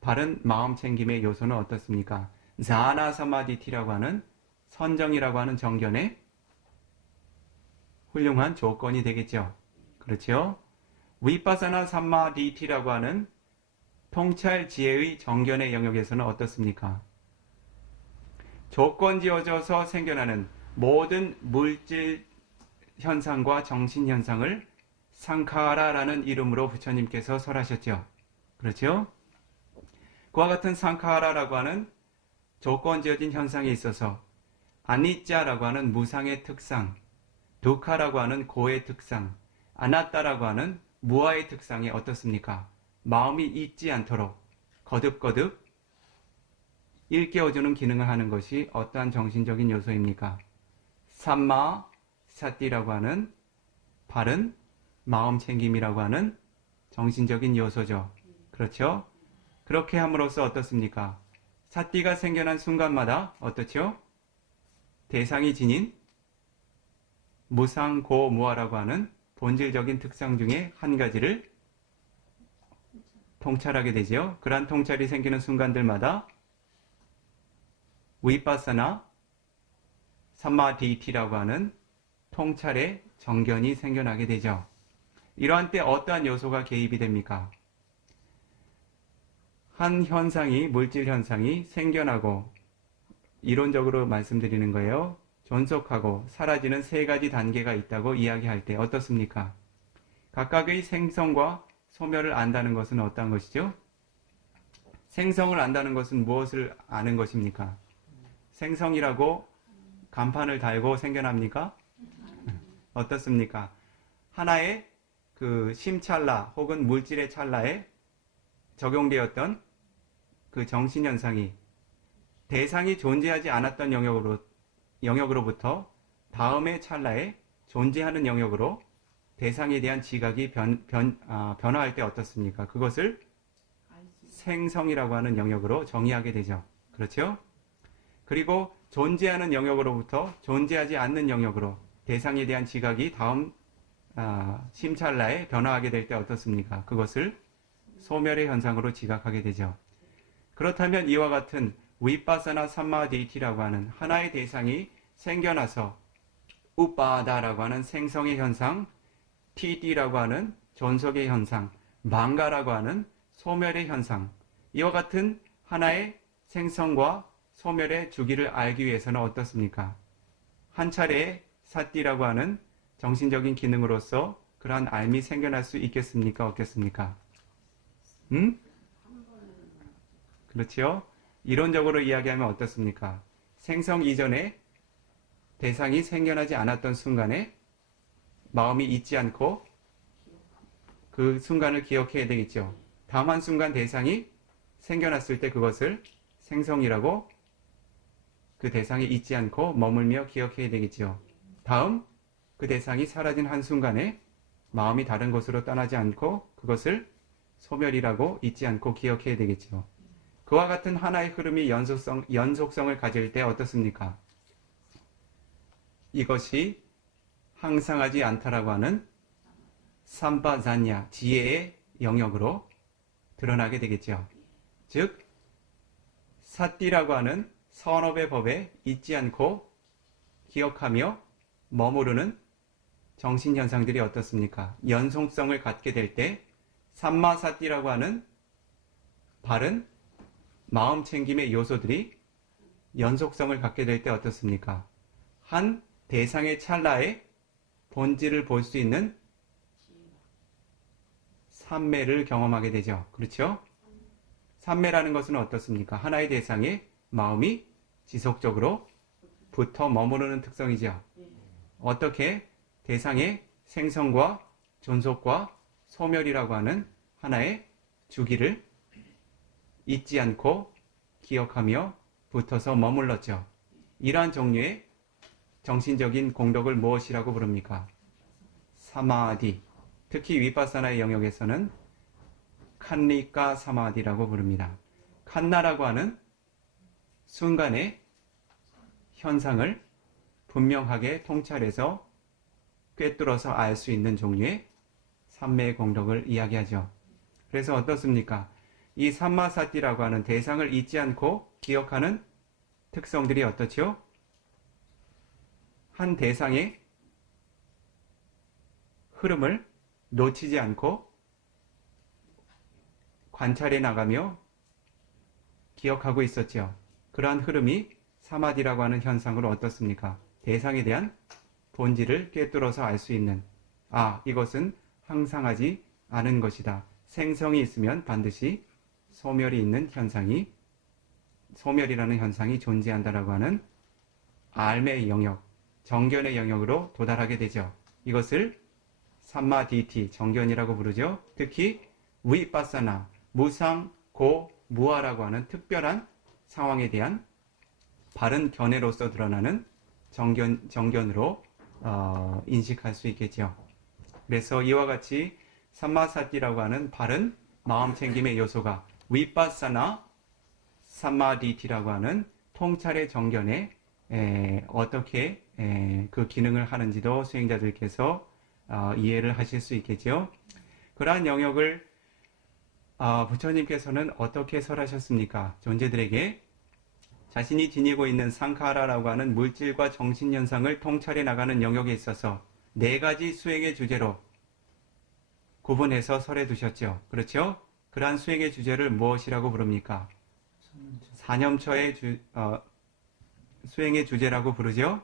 바른 마음 챙김의 요소는 어떻습니까? 자나 사마디티라고 하는 선정이라고 하는 정견의 훌륭한 조건이 되겠죠. 그렇죠? 위파사나 삼마디티라고 하는 통찰 지혜의 정견의 영역에서는 어떻습니까? 조건지어져서 생겨나는 모든 물질 현상과 정신 현상을 상카라라는 이름으로 부처님께서 설하셨죠. 그렇죠? 그와 같은 상카라라고 하는 조건지어진 현상에 있어서 아니짜라고 하는 무상의 특상, 두카라고 하는 고의 특상, 아나따라고 하는 무아의 특상이 어떻습니까? 마음이 잊지 않도록 거듭거듭 일깨워주는 기능을 하는 것이 어떠한 정신적인 요소입니까? 삼마사띠라고 하는 바른 마음 챙김이라고 하는 정신적인 요소죠. 그렇죠? 그렇게 함으로써 어떻습니까? 사띠가 생겨난 순간마다 어떻죠? 대상이 지닌 무상고무아라고 하는 본질적인 특성 중에 한 가지를 통찰하게 되죠. 그러한 통찰이 생기는 순간들마다 위파사나 삼마디티라고 하는 통찰의 정견이 생겨나게 되죠. 이러한 때 어떠한 요소가 개입이 됩니까? 한 현상이, 물질 현상이 생겨나고, 이론적으로 말씀드리는 거예요. 존속하고 사라지는 세 가지 단계가 있다고 이야기할 때 어떻습니까? 각각의 생성과 소멸을 안다는 것은 어떠한 것이죠? 생성을 안다는 것은 무엇을 아는 것입니까? 생성이라고 간판을 달고 생겨납니까? 어떻습니까? 하나의 그 심찰나 혹은 물질의 찰나에 적용되었던 그 정신현상이 대상이 존재하지 않았던 영역으로부터 다음의 찰나에 존재하는 영역으로 대상에 대한 지각이 변화할 때 어떻습니까? 그것을 생성이라고 하는 영역으로 정의하게 되죠. 그렇죠? 그리고 존재하는 영역으로부터 존재하지 않는 영역으로 대상에 대한 지각이 다음 심찰나에 변화하게 될 때 어떻습니까? 그것을 소멸의 현상으로 지각하게 되죠. 그렇다면 이와 같은 위파사나 삼마디티라고 하는 하나의 대상이 생겨나서 우빠다라고 하는 생성의 현상, 티디라고 하는 존속의 현상, 망가라고 하는 소멸의 현상, 이와 같은 하나의 생성과 소멸의 주기를 알기 위해서는 어떻습니까? 한 차례의 사띠라고 하는 정신적인 기능으로서 그러한 알미 생겨날 수 있겠습니까? 없겠습니까? 그렇지요? 이론적으로 이야기하면 어떻습니까? 생성 이전에 대상이 생겨나지 않았던 순간에 마음이 잊지 않고 그 순간을 기억해야 되겠죠. 다음 한 순간 대상이 생겨났을 때 그것을 생성이라고 그 대상이 잊지 않고 머물며 기억해야 되겠죠. 다음 그 대상이 사라진 한순간에 마음이 다른 곳으로 떠나지 않고 그것을 소멸이라고 잊지 않고 기억해야 되겠죠. 그와 같은 하나의 흐름이 연속성을 가질 때 어떻습니까? 이것이 항상하지 않다라고 하는 삼바잔야, 지혜의 영역으로 드러나게 되겠죠. 즉, 사띠라고 하는 선업의 법에 잊지 않고 기억하며 머무르는 정신현상들이 어떻습니까? 연속성을 갖게 될 때 삼마사띠라고 하는 바른 마음 챙김의 요소들이 연속성을 갖게 될 때 어떻습니까? 한 대상의 찰나에 본질을 볼 수 있는 삼매를 경험하게 되죠. 그렇죠? 삼매라는 것은 어떻습니까? 하나의 대상에 마음이 지속적으로 붙어 머무르는 특성이죠. 어떻게 대상의 생성과 존속과 소멸이라고 하는 하나의 주기를 잊지 않고 기억하며 붙어서 머물렀죠. 이러한 종류의 정신적인 공덕을 무엇이라고 부릅니까? 사마디. 특히 위파사나의 영역에서는 칸리카 사마디라고 부릅니다. 칸나라고 하는 순간의 현상을 분명하게 통찰해서 꿰뚫어서 알 수 있는 종류의 삼매의 공덕을 이야기하죠. 그래서 어떻습니까? 이 삼마사띠라고 하는 대상을 잊지 않고 기억하는 특성들이 어떻죠? 한 대상의 흐름을 놓치지 않고 관찰해 나가며 기억하고 있었죠. 그러한 흐름이 사마디라고 하는 현상으로 어떻습니까? 대상에 대한 본질을 꿰뚫어서 알 수 있는, 이것은 항상하지 않은 것이다. 생성이 있으면 반드시 소멸이 있는 현상이, 소멸이라는 현상이 존재한다라고 하는 알매의 영역, 정견의 영역으로 도달하게 되죠. 이것을 삼마디티, 정견이라고 부르죠. 특히 위파사나, 무상, 고, 무아라고 하는 특별한 상황에 대한 바른 견해로서 드러나는 정견으로 인식할 수 있겠죠. 그래서 이와 같이 삼마사띠라고 하는 바른 마음 챙김의 요소가 위파사나 삼마디티라고 하는 통찰의 정견에 어떻게 그 기능을 하는지도 수행자들께서 이해를 하실 수 있겠죠. 그러한 영역을 부처님께서는 어떻게 설하셨습니까? 존재들에게 자신이 지니고 있는 상카라라고 하는 물질과 정신현상을 통찰해 나가는 영역에 있어서 네 가지 수행의 주제로 구분해서 설해 두셨죠. 그렇죠? 그러한 수행의 주제를 무엇이라고 부릅니까? 사념처의 수행의 주제라고 부르죠.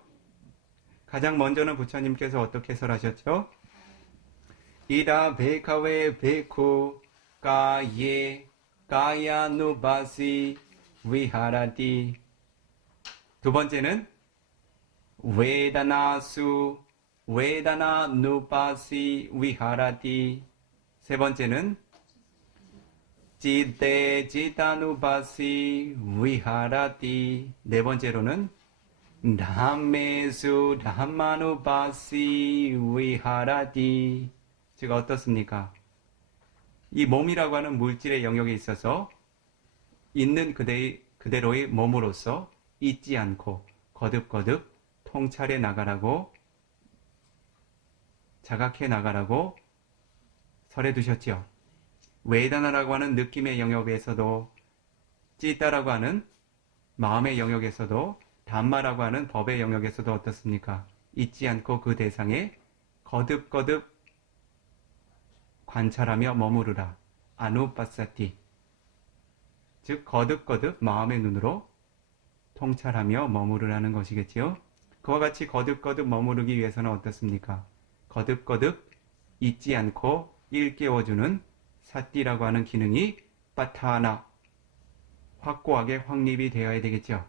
가장 먼저는 부처님께서 어떻게 설하셨죠? 이다 베카웨 베쿠 가예 가야누바시 위하라티. 두 번째는 웨다나수 웨다나누바시 위하라티. 세 번째는 지대 지다누바시 위하라티. 네 번째로는 담메수 담마누바시 위하라티. 즉 어떻습니까? 이 몸이라고 하는 물질의 영역에 있어서 있는 그대로의 몸으로서 잊지 않고 거듭거듭 통찰해 나가라고 자각해 나가라고 설해 두셨죠. 웨다나라고 하는 느낌의 영역에서도 찌따라고 하는 마음의 영역에서도 담마라고 하는 법의 영역에서도 어떻습니까? 잊지 않고 그 대상에 거듭거듭 관찰하며 머무르라. 아누빠사티. 즉 거듭거듭 마음의 눈으로 통찰하며 머무르라는 것이겠지요. 그와 같이 거듭거듭 머무르기 위해서는 어떻습니까? 거듭거듭 잊지 않고 일깨워주는 사띠라고 하는 기능이 빠타나 확고하게 확립이 되어야 되겠죠.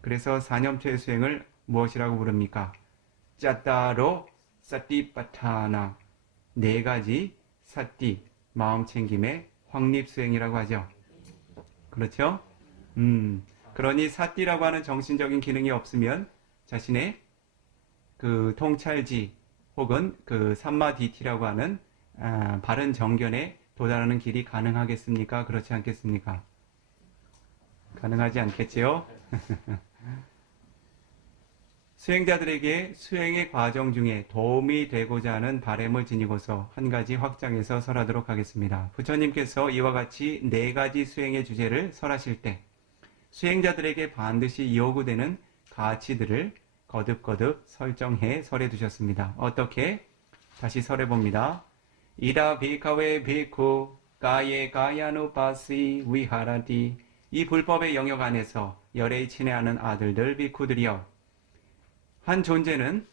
그래서 사념초의 수행을 무엇이라고 부릅니까? 짜따로 사띠 빠타나. 네 가지 사띠 마음 챙김의 확립 수행이라고 하죠. 그렇죠? 그러니 사띠라고 하는 정신적인 기능이 없으면 자신의 그 통찰지 혹은 그 삼마디티라고 하는 바른 정견에 도달하는 길이 가능하겠습니까? 그렇지 않겠습니까? 가능하지 않겠지요? 수행자들에게 수행의 과정 중에 도움이 되고자 하는 바람을 지니고서 한 가지 확장해서 설하도록 하겠습니다. 부처님께서 이와 같이 네 가지 수행의 주제를 설하실 때 수행자들에게 반드시 요구되는 가치들을 거듭거듭 설정해 설해 두셨습니다. 어떻게? 다시 설해 봅니다. 이다 비카웨 비쿠 가예 가야누바시 위하라티. 이 불법의 영역 안에서 열애에 친애하는 아들들 비쿠들이여, 한 존재는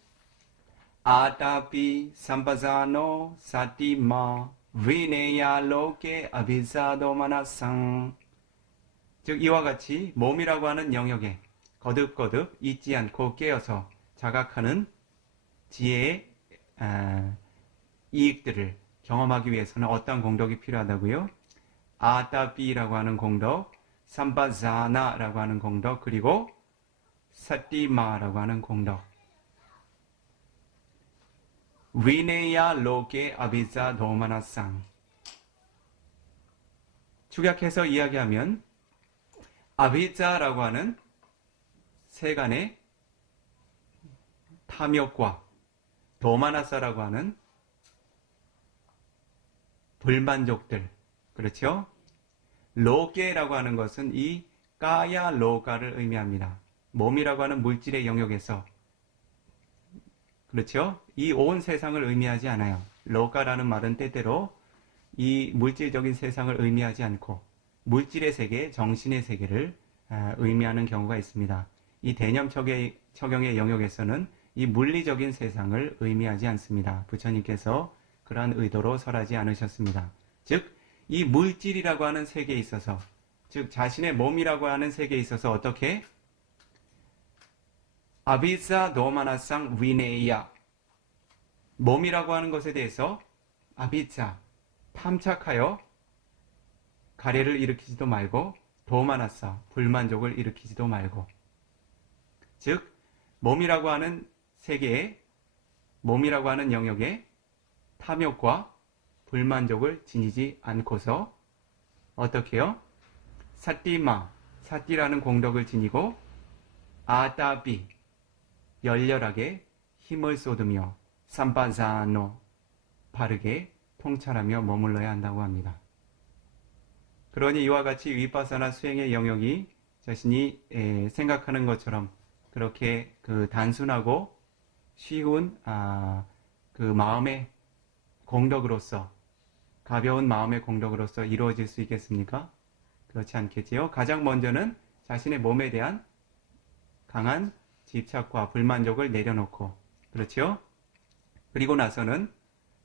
아타피 삼바자노 사티마 위네야 로케 아비사도마나상. 즉 이와 같이 몸이라고 하는 영역에 거듭거듭 잊지 않고 깨어서 자각하는 지혜의 이익들을 경험하기 위해서는 어떤 공덕이 필요하다고요? 아타피라고 하는 공덕, 삼바자나라고 하는 공덕, 그리고 사티마라고 하는 공덕. 위네야 로케 아비자 도마나상. 축약해서 이야기하면 아비자라고 하는 세간의 탐욕과 도마나사라고 하는 불만족들, 그렇죠? 로케라고 하는 것은 이 까야 로가를 의미합니다. 몸이라고 하는 물질의 영역에서, 그렇죠? 이 온 세상을 의미하지 않아요. 로가라는 말은 때때로 이 물질적인 세상을 의미하지 않고 물질의 세계, 정신의 세계를 의미하는 경우가 있습니다. 이 대념 처경의 영역에서는 이 물리적인 세상을 의미하지 않습니다. 부처님께서 그러한 의도로 설하지 않으셨습니다. 즉, 이 물질이라고 하는 세계에 있어서, 즉 자신의 몸이라고 하는 세계에 있어서 어떻게? 아비사 도마나상 위네야. 몸이라고 하는 것에 대해서 아비사, 탐착하여 가래를 일으키지도 말고, 도마나사, 불만족을 일으키지도 말고. 즉 몸이라고 하는 세계에, 몸이라고 하는 영역에 탐욕과 불만족을 지니지 않고서 어떻게 해요? 사띠마, 사띠라는 공덕을 지니고 아따비, 열렬하게 힘을 쏟으며 삼바자노, 바르게 통찰하며 머물러야 한다고 합니다. 그러니 이와 같이 위파사나 수행의 영역이 자신이 생각하는 것처럼 그렇게 그 단순하고 쉬운 그 마음의 공덕으로서 가벼운 마음의 공덕으로서 이루어질 수 있겠습니까? 그렇지 않겠지요. 가장 먼저는 자신의 몸에 대한 강한 집착과 불만족을 내려놓고 그렇죠? 그리고 나서는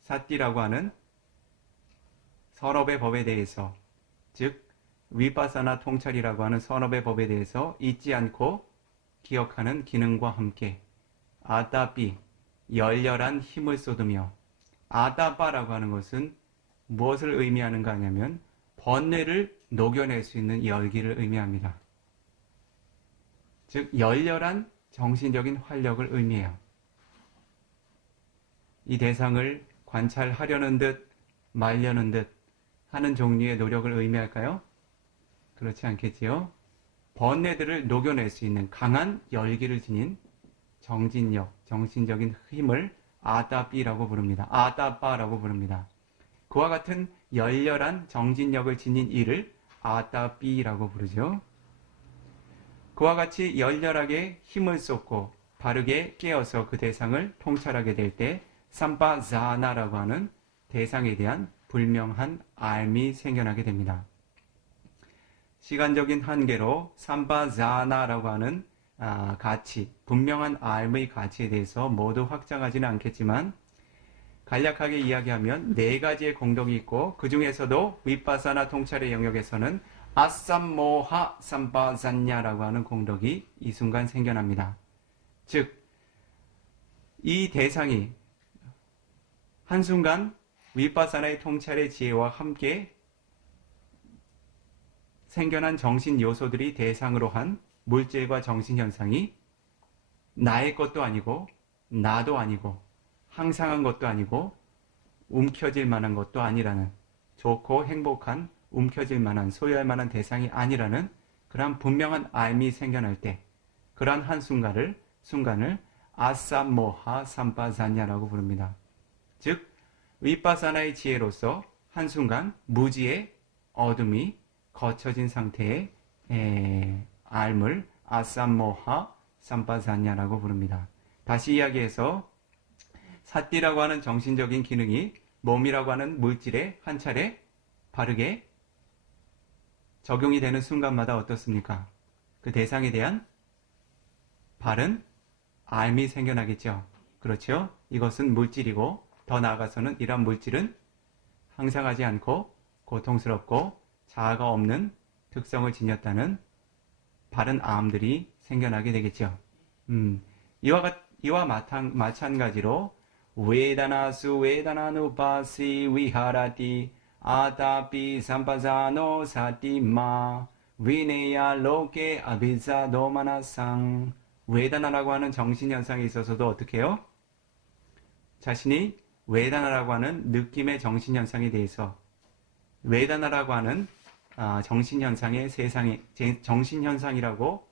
사띠라고 하는 선업의 법에 대해서 즉 위파사나 통찰이라고 하는 선업의 법에 대해서 잊지 않고 기억하는 기능과 함께 아따삐 열렬한 힘을 쏟으며 아따빠라고 하는 것은 무엇을 의미하는가 하냐면 번뇌를 녹여낼 수 있는 열기를 의미합니다. 즉 열렬한 정신적인 활력을 의미해요. 이 대상을 관찰하려는 듯 말려는 듯 하는 종류의 노력을 의미할까요? 그렇지 않겠지요. 번뇌들을 녹여낼 수 있는 강한 열기를 지닌 정진력, 정신적인 힘을 아따삐라고 부릅니다. 아따빠라고 부릅니다. 그와 같은 열렬한 정진력을 지닌 이를 아따삐라고 부르죠. 그와 같이 열렬하게 힘을 쏟고 바르게 깨어서 그 대상을 통찰하게 될 때 삼바자나라고 하는 대상에 대한 불명한 알미 생겨나게 됩니다. 시간적인 한계로 삼바자나라고 하는 가치, 분명한 알의 가치에 대해서 모두 확장하지는 않겠지만 간략하게 이야기하면 네 가지의 공덕이 있고 그 중에서도 위파사나 통찰의 영역에서는 아삼모하 삼바잔냐라고 하는 공덕이 이 순간 생겨납니다. 즉, 이 대상이 한순간 위파사나의 통찰의 지혜와 함께 생겨난 정신 요소들이 대상으로 한 물질과 정신 현상이 나의 것도 아니고 나도 아니고 항상한 것도 아니고 움켜질 만한 것도 아니라는 좋고 행복한 움켜질 만한 소유할 만한 대상이 아니라는 그러한 분명한 알미 생겨날 때 그러한 한순간을 아삼모하 삼바잔냐라고 부릅니다. 즉 위파사나의 지혜로서 한순간 무지의 어둠이 거쳐진 상태의 알물 아삼모하 삼바잔냐라고 부릅니다. 다시 이야기해서 사띠라고 하는 정신적인 기능이 몸이라고 하는 물질에 한 차례 바르게 적용이 되는 순간마다 어떻습니까? 그 대상에 대한 바른 알미 생겨나겠죠. 그렇죠? 이것은 물질이고 더 나아가서는 이러한 물질은 항상하지 않고 고통스럽고 자아가 없는 특성을 지녔다는 바른 암들이 생겨나게 되겠죠. 이와 마찬가지로 웨다나수 웨다나누파시 위하라티 아타피 삼파자노 사티마 위네야 로케 아비자도마나상 웨다나라고 하는 정신현상에 있어서도 어떻게 해요? 자신이 웨다나라고 하는 느낌의 정신현상에 대해서 웨다나라고 하는 정신현상의 정신현상이라고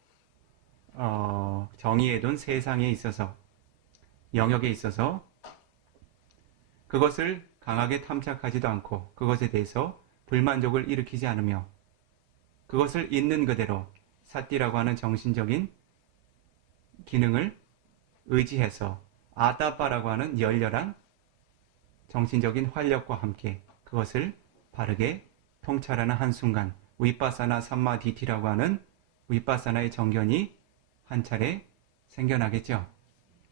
정의해둔 세상에 있어서 영역에 있어서 그것을 강하게 탐착하지도 않고 그것에 대해서 불만족을 일으키지 않으며 그것을 있는 그대로 사띠라고 하는 정신적인 기능을 의지해서 아따빠라고 하는 열렬한 정신적인 활력과 함께 그것을 바르게 통찰하는 한순간 위파사나 삼마디티라고 하는 위파사나의 정견이 한 차례 생겨나겠죠.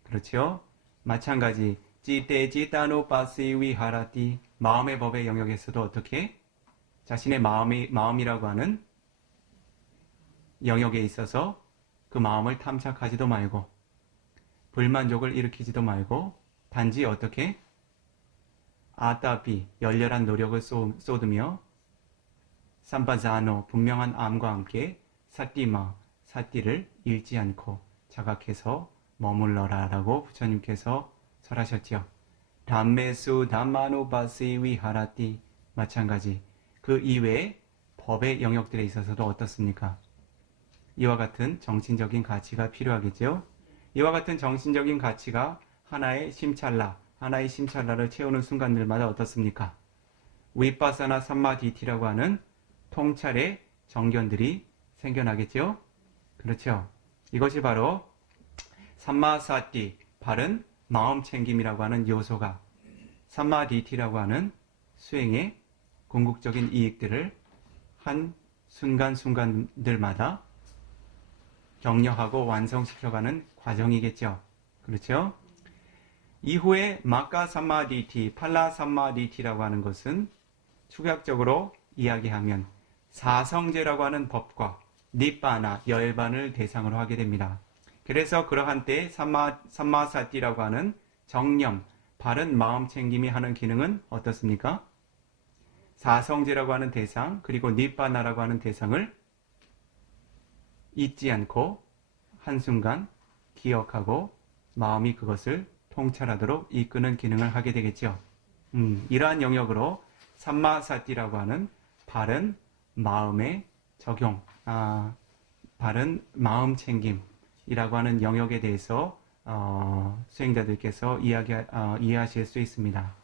그렇죠? 마찬가지 찌떼 찌따누파시 위하라티 마음의 법의 영역에서도 어떻게 자신의 마음이라고 하는 영역에 있어서 그 마음을 탐착하지도 말고 불만족을 일으키지도 말고 단지 어떻게 아따비 열렬한 노력을 쏟으며 삼바자노 분명한 암과 함께 사띠마 사띠를 잃지 않고 자각해서 머물러라 라고 부처님께서 설하셨지요. 담메수 담마누바시 위하라띠 마찬가지 그 이외의 법의 영역들에 있어서도 어떻습니까? 이와 같은 정신적인 가치가 필요하겠죠. 이와 같은 정신적인 가치가 하나의 심찰라를 채우는 순간들마다 어떻습니까? 위파사나 삼마디티라고 하는 통찰의 정견들이 생겨나겠죠? 그렇죠. 이것이 바로 삼마사티, 바른 마음 챙김이라고 하는 요소가 삼마디티라고 하는 수행의 궁극적인 이익들을 한 순간순간들마다 격려하고 완성시켜가는 과정이겠죠. 그렇죠? 이후에 마카 삼마디티, 팔라 삼마디티라고 하는 것은 축약적으로 이야기하면 사성제라고 하는 법과 니빠나, 열반을 대상으로 하게 됩니다. 그래서 그러한 때 삼마사티라고 하는 정념, 바른 마음 챙김이 하는 기능은 어떻습니까? 사성제라고 하는 대상, 그리고 니빠나라고 하는 대상을 잊지 않고 한순간 기억하고 마음이 그것을 통찰하도록 이끄는 기능을 하게 되겠죠. 이러한 영역으로 삼마사티라고 하는 바른 마음의 적용, 바른 마음 챙김이라고 하는 영역에 대해서 수행자들께서 이해하실 수 있습니다.